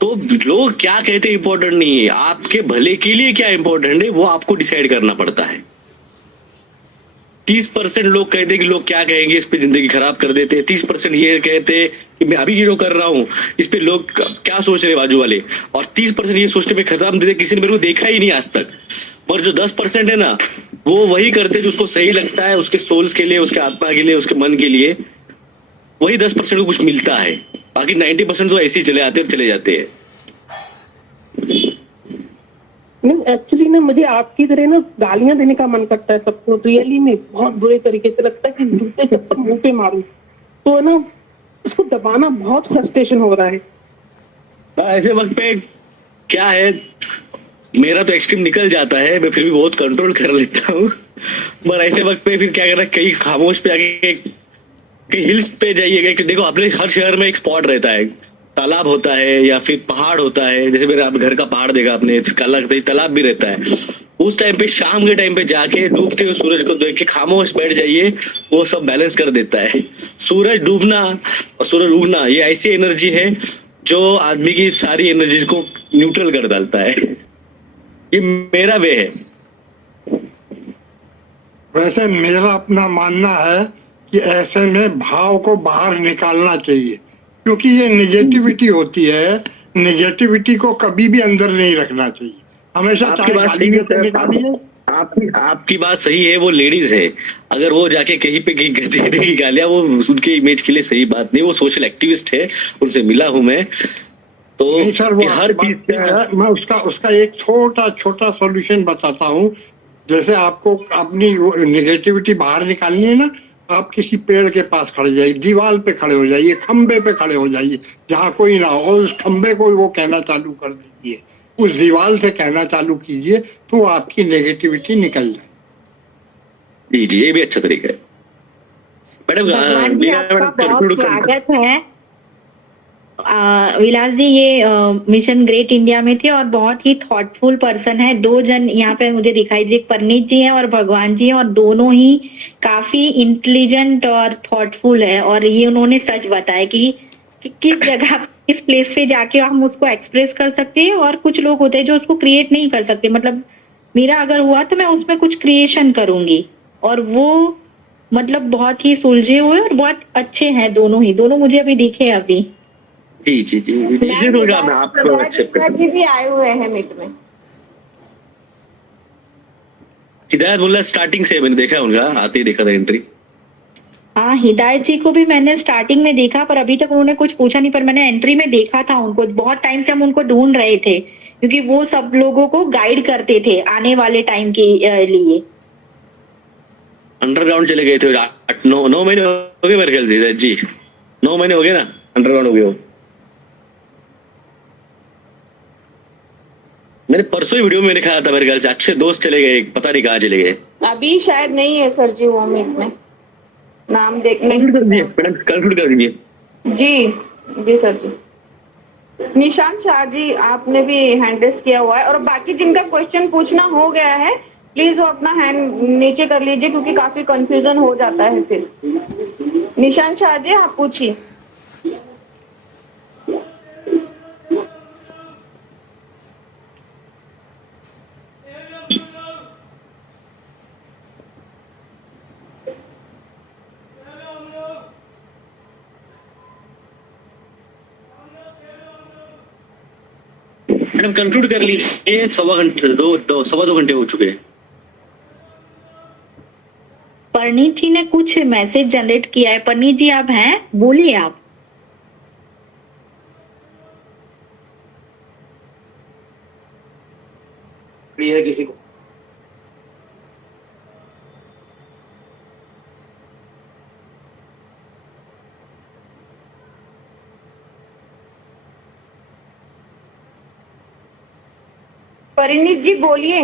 तो लोग क्या कहते हैं इंपॉर्टेंट नहीं है, आपके भले के लिए क्या इंपॉर्टेंट है वो आपको डिसाइड करना पड़ता है। 30% लोग कहते हैं कि लोग क्या कहेंगे, इस पे जिंदगी खराब कर देते हैं। 30% ये कहते हैं कि मैं अभी ये जो कर रहा हूँ इस पे लोग क्या सोच रहे हैं बाजू वाले, और 30% ये सोचने में खत्म देते किसी ने मेरे को देखा ही नहीं आज तक। पर जो 10% है ना, वो वही करते जो उसको सही लगता है, उसके सोल्स के लिए, उसके आत्मा के लिए, उसके मन के लिए, वही 10% को कुछ मिलता है। बाकी 90% तो ऐसे ही चले आते और चले जाते हैं। नहीं, एक्चुअली ना मुझे आपकी तरह ना गालियां देने का मन करता है सबको, रियली में बहुत बुरे तरीके से लगता है कि जूते चप्पल मुंह पे मारूं, तो ना इसको दबाना बहुत फ्रस्ट्रेशन हो रहा है। ऐसे वक्त पे क्या है, मेरा तो एक्सट्रीम निकल जाता है, मैं फिर भी बहुत कंट्रोल कर लेता हूँ। पर ऐसे वक्त पे फिर क्या करना, कहीं खामोश पे आके कहीं हिल्स पे जाइएगा कि देखो अपने हर शहर में एक स्पॉट रहता है, तालाब होता है या फिर पहाड़ होता है। जैसे मेरे आप घर का पहाड़ देखा आपने, तालाब भी रहता है। उस टाइम पे शाम के टाइम पे जाके डूबते हुए सूरज को देख के खामोश बैठ जाइए, वो सब बैलेंस कर देता है। सूरज डूबना और सूरज उगना ये ऐसी एनर्जी है जो आदमी की सारी एनर्जी को न्यूट्रल कर डालता है। ये मेरा वे है। वैसे मेरा अपना मानना है कि ऐसे में भाव को बाहर निकालना चाहिए, क्योंकि ये नेगेटिविटी होती है। नेगेटिविटी को कभी भी अंदर नहीं रखना चाहिए, हमेशा आपकी बात सही है सर, आपकी बात सही है। वो लेडीज है, अगर वो जाके कहीं पे दे देगी गालियां, वो उनके इमेज के लिए सही बात नहीं। वो सोशल एक्टिविस्ट है, उनसे मिला हूं मैं, तो नहीं सर, वो हर चीज मैं उसका एक छोटा सॉल्यूशन बताता हूँ। जैसे आपको अपनी नेगेटिविटी बाहर निकालनी है ना, आप किसी पेड़ के पास खड़े जाइए, दीवार पे खड़े हो जाइए, खंबे पे खड़े हो जाइए जहाँ कोई ना हो, और उस खंबे को वो कहना चालू कर दीजिए, उस दीवार से कहना चालू कीजिए, तो आपकी नेगेटिविटी निकल जाए। जी जी, ये भी अच्छा तरीका है मैडम। भगवान जी आपका बहुत स्वागत है। विलास जी ये मिशन ग्रेट इंडिया में थे और बहुत ही थॉटफुल पर्सन है। 2 जन यहाँ पे मुझे दिखाई दिए, परनीत जी हैं और भगवान जी हैं, और दोनों ही काफी इंटेलिजेंट और थॉटफुल है। और ये उन्होंने सच बताया कि किस जगह किस प्लेस पे जाके हम उसको एक्सप्रेस कर सकते हैं, और कुछ लोग होते हैं जो उसको क्रिएट नहीं कर सकते। मतलब मेरा अगर हुआ तो मैं उसमें कुछ क्रिएशन करूंगी, और वो मतलब बहुत ही सुलझे हुए और बहुत अच्छे हैं दोनों मुझे अभी दिखे अभी। जी जी जी, मैं आपको एक्सेप्ट करता जी भी आए हुए हैं मीट में। हिदायत मुल्ला स्टार्टिंग से मैंने देखा, उनका आते ही देखा था एंट्री। हाँ, हिदायत जी को भी मैंने स्टार्टिंग में देखा, पर अभी तक उन्होंने कुछ पूछा नहीं, पर मैंने एंट्री में देखा था उनको। बहुत टाइम से हम उनको ढूंढ रहे थे, क्योंकि वो सब लोगों को गाइड करते थे आने वाले टाइम के लिए। अंडरग्राउंड चले गए थे 9 महीने हो गए मेरे ख्याल से जी, 9 महीने हो गए ना अंडरग्राउंड हो गए हो। मैंने परसों ही वीडियो में दिखाया था, मेरे ख्याल से अच्छे दोस्त चले गए, पता नहीं कहाँ चले गए। अभी शायद नहीं है सर जी वो मीट में, नाम देखने कंक्लूड कर दीजिए। जी सर जी। निशांत शाह जी आपने भी हैंड रेस किया हुआ है, और बाकी जिनका क्वेश्चन पूछना हो गया है प्लीज वो अपना हैंड नीचे कर लीजिए, क्योंकि काफी कंफ्यूजन हो जाता है फिर। निशांत शाह जी आप पूछिए। मैडम कंक्लूड कर लीजिए, सवा दो घंटे हो चुके हैं। परनीत जी ने कुछ मैसेज जनरेट किया है। परनीत जी आप हैं, बोलिए आप। है किसी को? परिणीत जी बोलिए।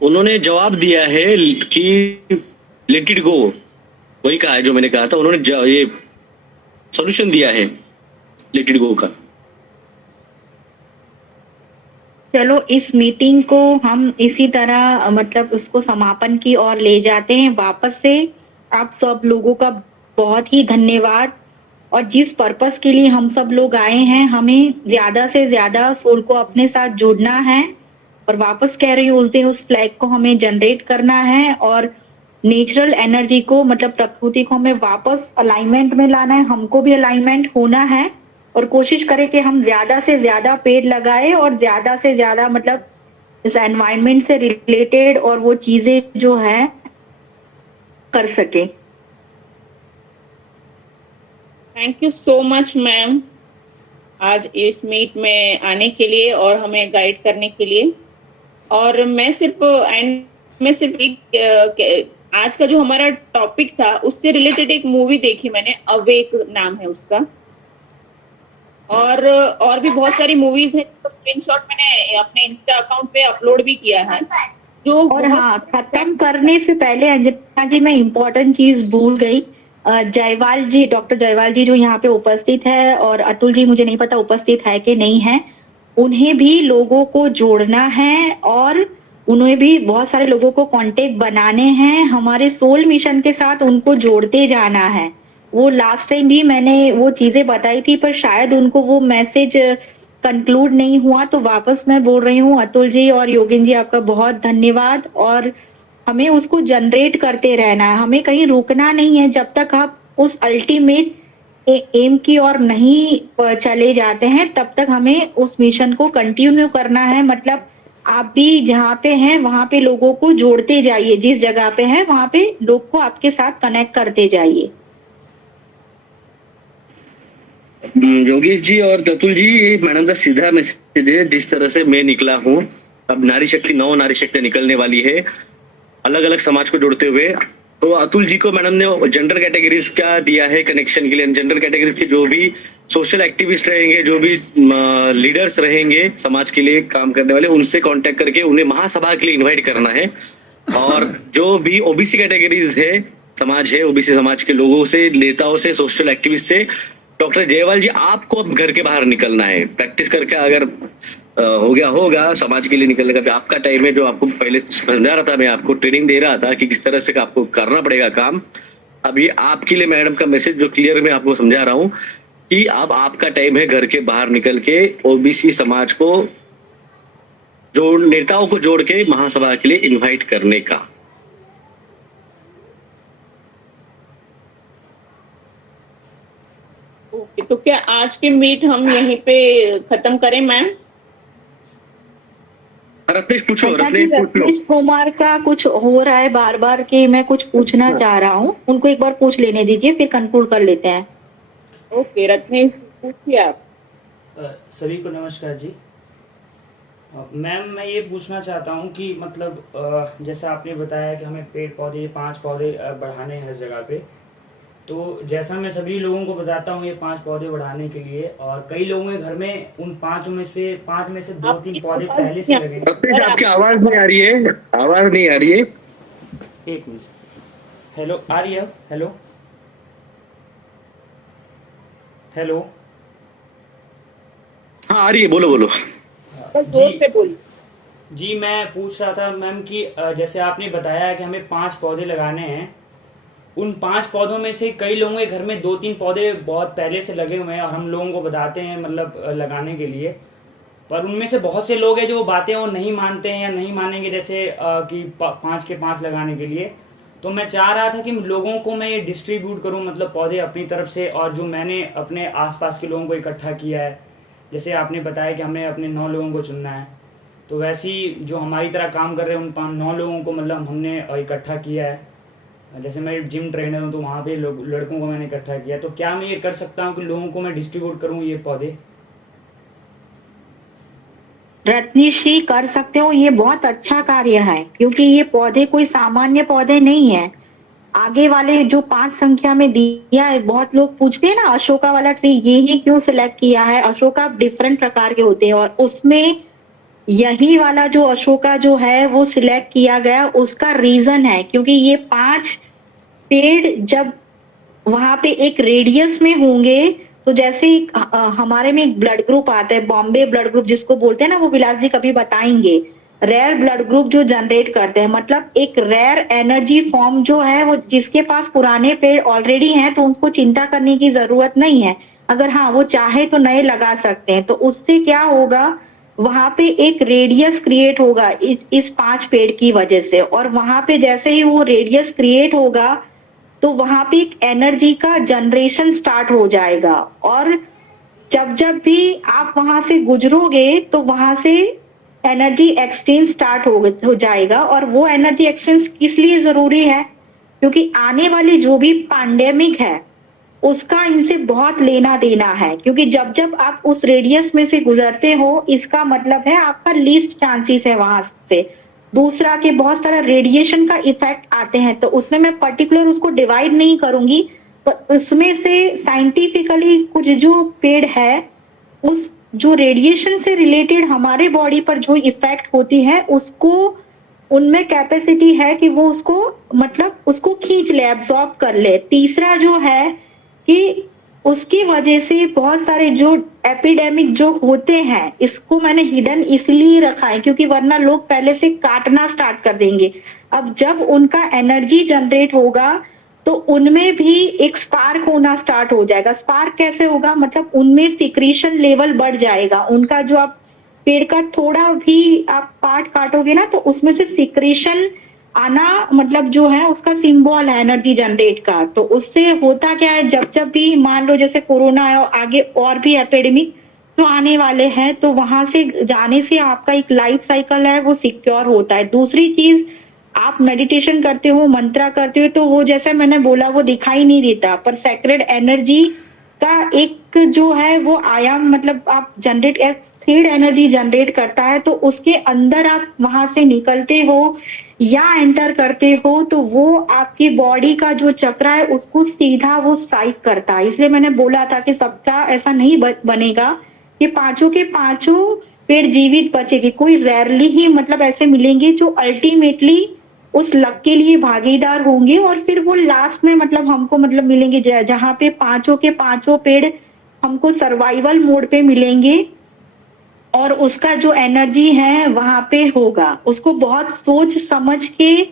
उन्होंने जवाब दिया है कि लेट इट गो, वही कहा है जो मैंने कहा था। उन्होंने ये सॉल्यूशन दिया है लेट इट गो का। चलो इस मीटिंग को हम इसी तरह मतलब उसको समापन की ओर ले जाते हैं। वापस से आप सब लोगों का बहुत ही धन्यवाद। और जिस पर्पस के लिए हम सब लोग आए हैं, हमें ज्यादा से ज्यादा सोल को अपने साथ जोड़ना है। और वापस कह रही हूँ, उस दिन उस फ्लैग को हमें जनरेट करना है और नेचुरल एनर्जी को मतलब प्रकृति को हमें वापस अलाइनमेंट में लाना है। हमको भी अलाइनमेंट होना है और कोशिश करें कि हम ज्यादा से ज्यादा पेड़ लगाए और ज्यादा से ज्यादा मतलब इस एनवायरनमेंट से रिलेटेड और वो चीजें जो है कर सके। Thank you so much ma'am, आज इस मीट में आने के लिए और हमें गाइड करने के लिए। और मैं सिर्फ आज का जो हमारा टॉपिक था उससे रिलेटेड एक मूवी देखी मैंने, अवेक नाम है उसका। और भी बहुत सारी मूवीज है जिसका स्क्रीनशॉट मैंने अपने इंस्टा अकाउंट पे अपलोड भी किया है। जो और हाँ, खत्म करने से पहले अंजना जी मैं इम्पोर्टेंट चीज भूल गई। जयवाल जी, डॉक्टर जयवाल जी जो यहाँ पे उपस्थित है, और अतुल जी मुझे नहीं पता उपस्थित है कि नहीं है, उन्हें भी लोगों को जोड़ना है और उन्हें भी बहुत सारे लोगों को कांटेक्ट बनाने हैं। हमारे सोल मिशन के साथ उनको जोड़ते जाना है। वो लास्ट टाइम भी मैंने वो चीजें बताई थी, पर शायद उनको वो मैसेज कंक्लूड नहीं हुआ। तो वापस मैं बोल रही हूँ, अतुल जी और योगिन जी आपका बहुत धन्यवाद। और हमें उसको जनरेट करते रहना है, हमें कहीं रुकना नहीं है जब तक आप उस अल्टीमेट एम की ओर नहीं चले जाते हैं, तब तक हमें उस मिशन को कंटिन्यू करना है। मतलब आप भी जहाँ पे हैं वहां पे लोगों को जोड़ते जाइए, जिस जगह पे हैं वहां पे लोग को आपके साथ कनेक्ट करते जाइए। योगेश जी और अतुल जी, ये मैडम का सीधा मैसेज है। जिस तरह से मैं निकला हूँ, अब नारी शक्ति, नौ नारी शक्ति निकलने वाली है अलग अलग समाज को जोड़ते हुए। तो अतुल जी को मैडम ने जेंडर कैटेगरीज का दिया है कनेक्शन के लिए। जेंडर कैटेगरीज के जो भी सोशल एक्टिविस्ट रहेंगे, जो भी लीडर्स रहेंगे समाज के लिए काम करने वाले, उनसे कांटेक्ट करके उन्हें महासभा के लिए इनवाइट करना है। और जो भी ओबीसी कैटेगरीज है, समाज है, ओबीसी समाज के लोगों से, नेताओं से, सोशल एक्टिविस्ट से, डॉक्टर जयवाल जी आपको अब घर के बाहर निकलना है। प्रैक्टिस करके अगर हो गया होगा, समाज के लिए निकलने का भी आपका टाइम है। जो आपको पहले समझा रहा था, मैं आपको ट्रेनिंग दे रहा था कि किस तरह से आपको करना पड़ेगा काम। अब ये आपके लिए मैडम का मैसेज जो क्लियर मैं आपको समझा रहा हूँ कि अब आपका टाइम है घर के बाहर निकल के ओबीसी समाज को, जो नेताओं को जोड़ के महासभा के लिए इन्वाइट करने का। ओके, तो क्या आज के मीट हम यहीं पे खत्म करें मैम? रत्नेश पूछो, रत्नेश कुमार का कुछ हो रहा है बार बार कि मैं कुछ पूछना चाह रहा हूँ, उनको एक बार पूछ लेने दीजिए, फिर कंक्लूड कर लेते हैं। ओके रत्नेश, पूछिए आप। सभी को नमस्कार जी। मैम मैं ये पूछना चाहता हूँ कि मतलब जैसा आपने बताया कि हमें पेड़ पौधे 5 पौधे बढ़ाने हैं हर जगह पे, तो जैसा मैं सभी लोगों को बताता हूँ ये 5 पौधे बढ़ाने के लिए, और कई लोगों के घर में उन 5 में से 2-3 पौधे पहले से लगे हैं। आपकी आवाज नहीं आ रही है, आवाज नहीं आ रही है। एक मिनट, हेलो आ रही है? हेलो हेलो, हाँ आ रही है, बोलो बोलो। जोर से बोलिए। जी मैं पूछ रहा था मैम कि जैसे आपने बताया कि हमें 5 पौधे लगाने हैं, उन 5 पौधों में से कई लोगों के घर में 2-3 पौधे बहुत पहले से लगे हुए हैं और हम लोगों को बताते हैं मतलब लगाने के लिए, पर उनमें से बहुत से लोग हैं जो बातें वो नहीं मानते हैं या नहीं मानेंगे, जैसे कि 5 के 5 लगाने के लिए। तो मैं चाह रहा था कि लोगों को मैं ये डिस्ट्रीब्यूट करूं, मतलब पौधे अपनी तरफ से, और जो मैंने अपने आसपास के लोगों को इकट्ठा किया है, जैसे आपने बताया कि हमें अपने 9 लोगों को चुनना है, तो वैसे ही जो हमारी तरह काम कर रहे हैं उन 9 लोगों को मतलब हमने इकट्ठा किया है। जैसे मैं जिम ट्रेनर हूँ तो वहाँ पे लड़कों को मैंने इकट्ठा किया, तो क्या मैं ये कर सकता हूँ कि लोगों को मैं डिस्ट्रीब्यूट करूँ ये पौधे? रत्नीश जी कर सकते हो, ये बहुत अच्छा कार्य है, क्योंकि ये पौधे कोई सामान्य पौधे नहीं है। आगे वाले जो 5 संख्या में दिया है, बहुत लोग पूछते हैं ना अशोका वाला ट्री ये ही क्यों सिलेक्ट किया है, अशोका डिफरेंट प्रकार के होते हैं और उसमें यही वाला जो अशोका जो है वो सिलेक्ट किया गया, उसका रीजन है क्योंकि ये 5 पेड़ जब वहां पे एक रेडियस में होंगे, तो जैसे हमारे में एक ब्लड ग्रुप आता है, बॉम्बे ब्लड ग्रुप जिसको बोलते हैं ना, वो विलास जी कभी बताएंगे, रेयर ब्लड ग्रुप जो जनरेट करते हैं, मतलब एक रेयर एनर्जी फॉर्म जो है वो जिसके पास पुराने पेड़ ऑलरेडी हैं तो उनको चिंता करने की जरूरत नहीं है। अगर हाँ वो चाहे तो नए लगा सकते हैं, तो उससे क्या होगा, वहां पे एक रेडियस क्रिएट होगा इस 5 पेड़ की वजह से, और वहां पे जैसे ही वो रेडियस क्रिएट होगा तो वहां पे एक एनर्जी का जनरेशन स्टार्ट हो जाएगा, और जब जब भी आप वहां से गुजरोगे तो वहां से एनर्जी एक्सचेंज स्टार्ट हो जाएगा। और वो एनर्जी एक्सचेंज किस लिए जरूरी है, क्योंकि आने वाली जो भी पैंडेमिक है उसका इनसे बहुत लेना देना है, क्योंकि जब जब आप उस रेडियस में से गुजरते हो इसका मतलब है आपका लीस्ट चांसेस है वहां से। दूसरा के बहुत सारा रेडिएशन का इफेक्ट आते हैं, तो उसमें मैं पर्टिकुलर उसको डिवाइड नहीं करूंगी, पर उसमें से साइंटिफिकली कुछ जो पेड़ है उस जो रेडिएशन से रिलेटेड हमारे बॉडी पर जो इफेक्ट होती है उसको उनमें कैपेसिटी है कि वो उसको मतलब उसको खींच ले, एब्जॉर्ब कर ले। तीसरा जो है कि उसकी वजह से बहुत सारे जो एपिडेमिक जो होते हैं, इसको मैंने हिडन इसलिए रखा है क्योंकि वरना लोग पहले से काटना स्टार्ट कर देंगे। अब जब उनका एनर्जी जनरेट होगा तो उनमें भी एक स्पार्क होना स्टार्ट हो जाएगा। स्पार्क कैसे होगा, मतलब उनमें सिक्रीशन लेवल बढ़ जाएगा। उनका जो आप पेड़ का थोड़ा भी आप पार्ट काटोगे ना तो उसमें से सिक्रीशन आना मतलब जो है उसका सिंबल है एनर्जी जनरेट का। तो उससे होता क्या है, जब जब भी मान लो जैसे कोरोना है और आगे और भी एपिडेमिक जो आने वाले हैं, तो वहां से जाने से आपका एक लाइफ साइकिल है वो सिक्योर होता है। दूसरी चीज, आप मेडिटेशन करते हो, मंत्रा करते हो, तो वो जैसे मैंने बोला वो दिखाई नहीं देता, पर सेक्रेड एनर्जी का एक जो है वो आयाम मतलब आप जनरेट थ्रेड एनर्जी जनरेट करता है, तो उसके अंदर आप वहां से निकलते हो या एंटर करते हो तो वो आपकी बॉडी का जो चक्र है उसको सीधा वो स्ट्राइक करता है। इसलिए मैंने बोला था कि सबका ऐसा नहीं बनेगा कि 5 के 5 पेड़ जीवित बचेगी। कोई रेयरली ही मतलब ऐसे मिलेंगे जो अल्टीमेटली उस लक के लिए भागीदार होंगे, और फिर वो लास्ट में मतलब हमको मतलब मिलेंगे जहां पे 5 के 5 पेड़ हमको सर्वाइवल मोड पे मिलेंगे, और उसका जो एनर्जी है वहां पे होगा। उसको बहुत सोच समझ के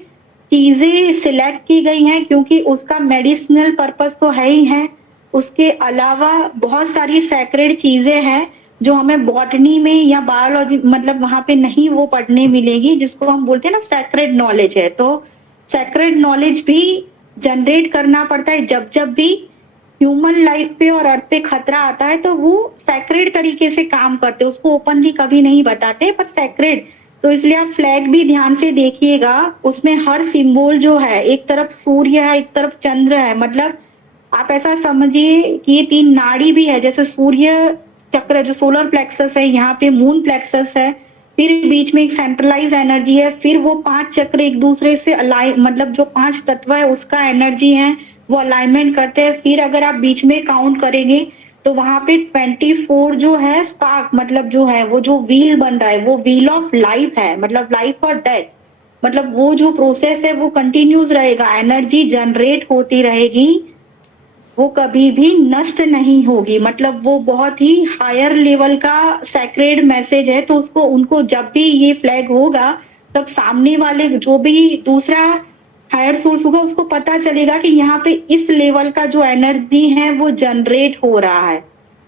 चीजें सिलेक्ट की गई हैं क्योंकि उसका मेडिसिनल पर्पस तो है ही है, उसके अलावा बहुत सारी सैक्रेड चीजें हैं जो हमें बॉटनी में या बायोलॉजी मतलब वहां पे नहीं वो पढ़ने मिलेगी, जिसको हम बोलते हैं ना सैक्रेड नॉलेज है। तो सैक्रेड नॉलेज भी जनरेट करना पड़ता है जब जब भी ह्यूमन लाइफ पे और अर्थ पे खतरा आता है, तो वो सैक्रेड तरीके से काम करते हैं। उसको ओपनली कभी नहीं बताते पर सैक्रेड। तो इसलिए आप फ्लैग भी ध्यान से देखिएगा, उसमें हर सिंबल जो है, एक तरफ सूर्य है एक तरफ चंद्र है, मतलब आप ऐसा समझिए कि ये 3 नाड़ी भी है, जैसे सूर्य चक्र जो सोलर प्लेक्सस है, यहाँ पे मून प्लेक्सस है, फिर बीच में एक सेंट्रलाइज एनर्जी है, फिर वो 5 चक्र एक दूसरे से अलाइन मतलब जो 5 तत्व है उसका एनर्जी है वो अलाइनमेंट करते हैं। फिर अगर आप बीच में काउंट करेंगे तो वहां पे 24 जो है स्पार्क मतलब जो है वो जो व्हील बन रहा है वो व्हील ऑफ लाइफ है, मतलब लाइफ और डेथ, मतलब वो जो प्रोसेस है वो कंटिन्यूस रहेगा, एनर्जी जनरेट होती रहेगी, वो कभी भी नष्ट नहीं होगी। मतलब वो बहुत ही हायर लेवल का सैक्रेड मैसेज है। तो उसको उनको जब भी ये फ्लैग होगा तब सामने वाले जो भी दूसरा हायर सोर्स होगा उसको पता चलेगा कि यहाँ पे इस लेवल का जो एनर्जी है वो जनरेट हो रहा है।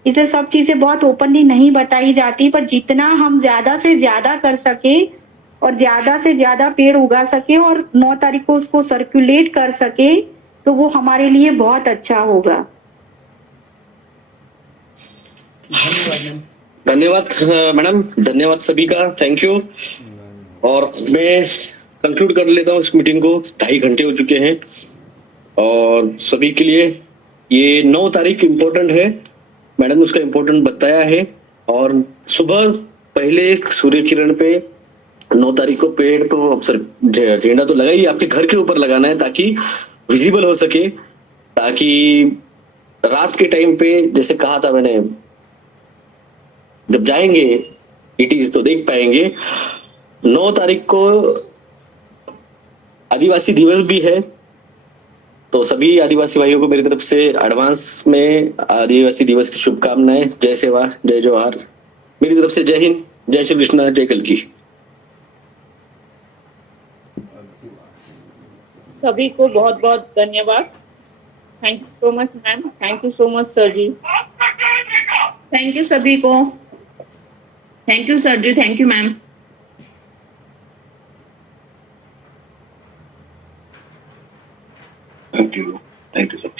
इसलिए सब चीजें बहुत ओपनली नहीं बताई जाती, पर जितना हम ज्यादा से ज्यादा कर सके और ज्यादा से ज्यादा पेड़ उगा सके और 9 तारीख को उसको सर्कुलेट कर सके तो वो हमारे लिए बहुत अच्छा होगा। धन्यवाद मैम। धन्यवाद मैडम, धन्यवाद सभी का, थैंक यू। और मैं कंक्लूड कर लेता हूँ इस मीटिंग को, 2.5 घंटे हो चुके हैं और सभी के लिए ये 9 तारीख इम्पोर्टेंट है। मैडम ने उसका इम्पोर्टेंट बताया है और सुबह पहले सूर्य किरण पे 9 तारीख को पेड़ को झंडा तो लगा ही, आपके घर के ऊपर लगाना है ताकि विजिबल हो सके, ताकि रात के टाइम पे जैसे कहा था मैंने, जब जाएंगे इटीज तो देख पाएंगे। 9 तारीख को आदिवासी दिवस भी है, तो सभी आदिवासी भाइयों को मेरी तरफ से एडवांस में आदिवासी दिवस की शुभकामनाएं। जय सेवा, जय जोहार। मेरी तरफ से जय हिंद, जय श्री कृष्णा, जय कल्की। सभी को बहुत बहुत धन्यवाद। Thank you so much ma'am, thank you so much sir ji. Thank you सभी को। Thank you sir ji, thank you ma'am. Thank you sir.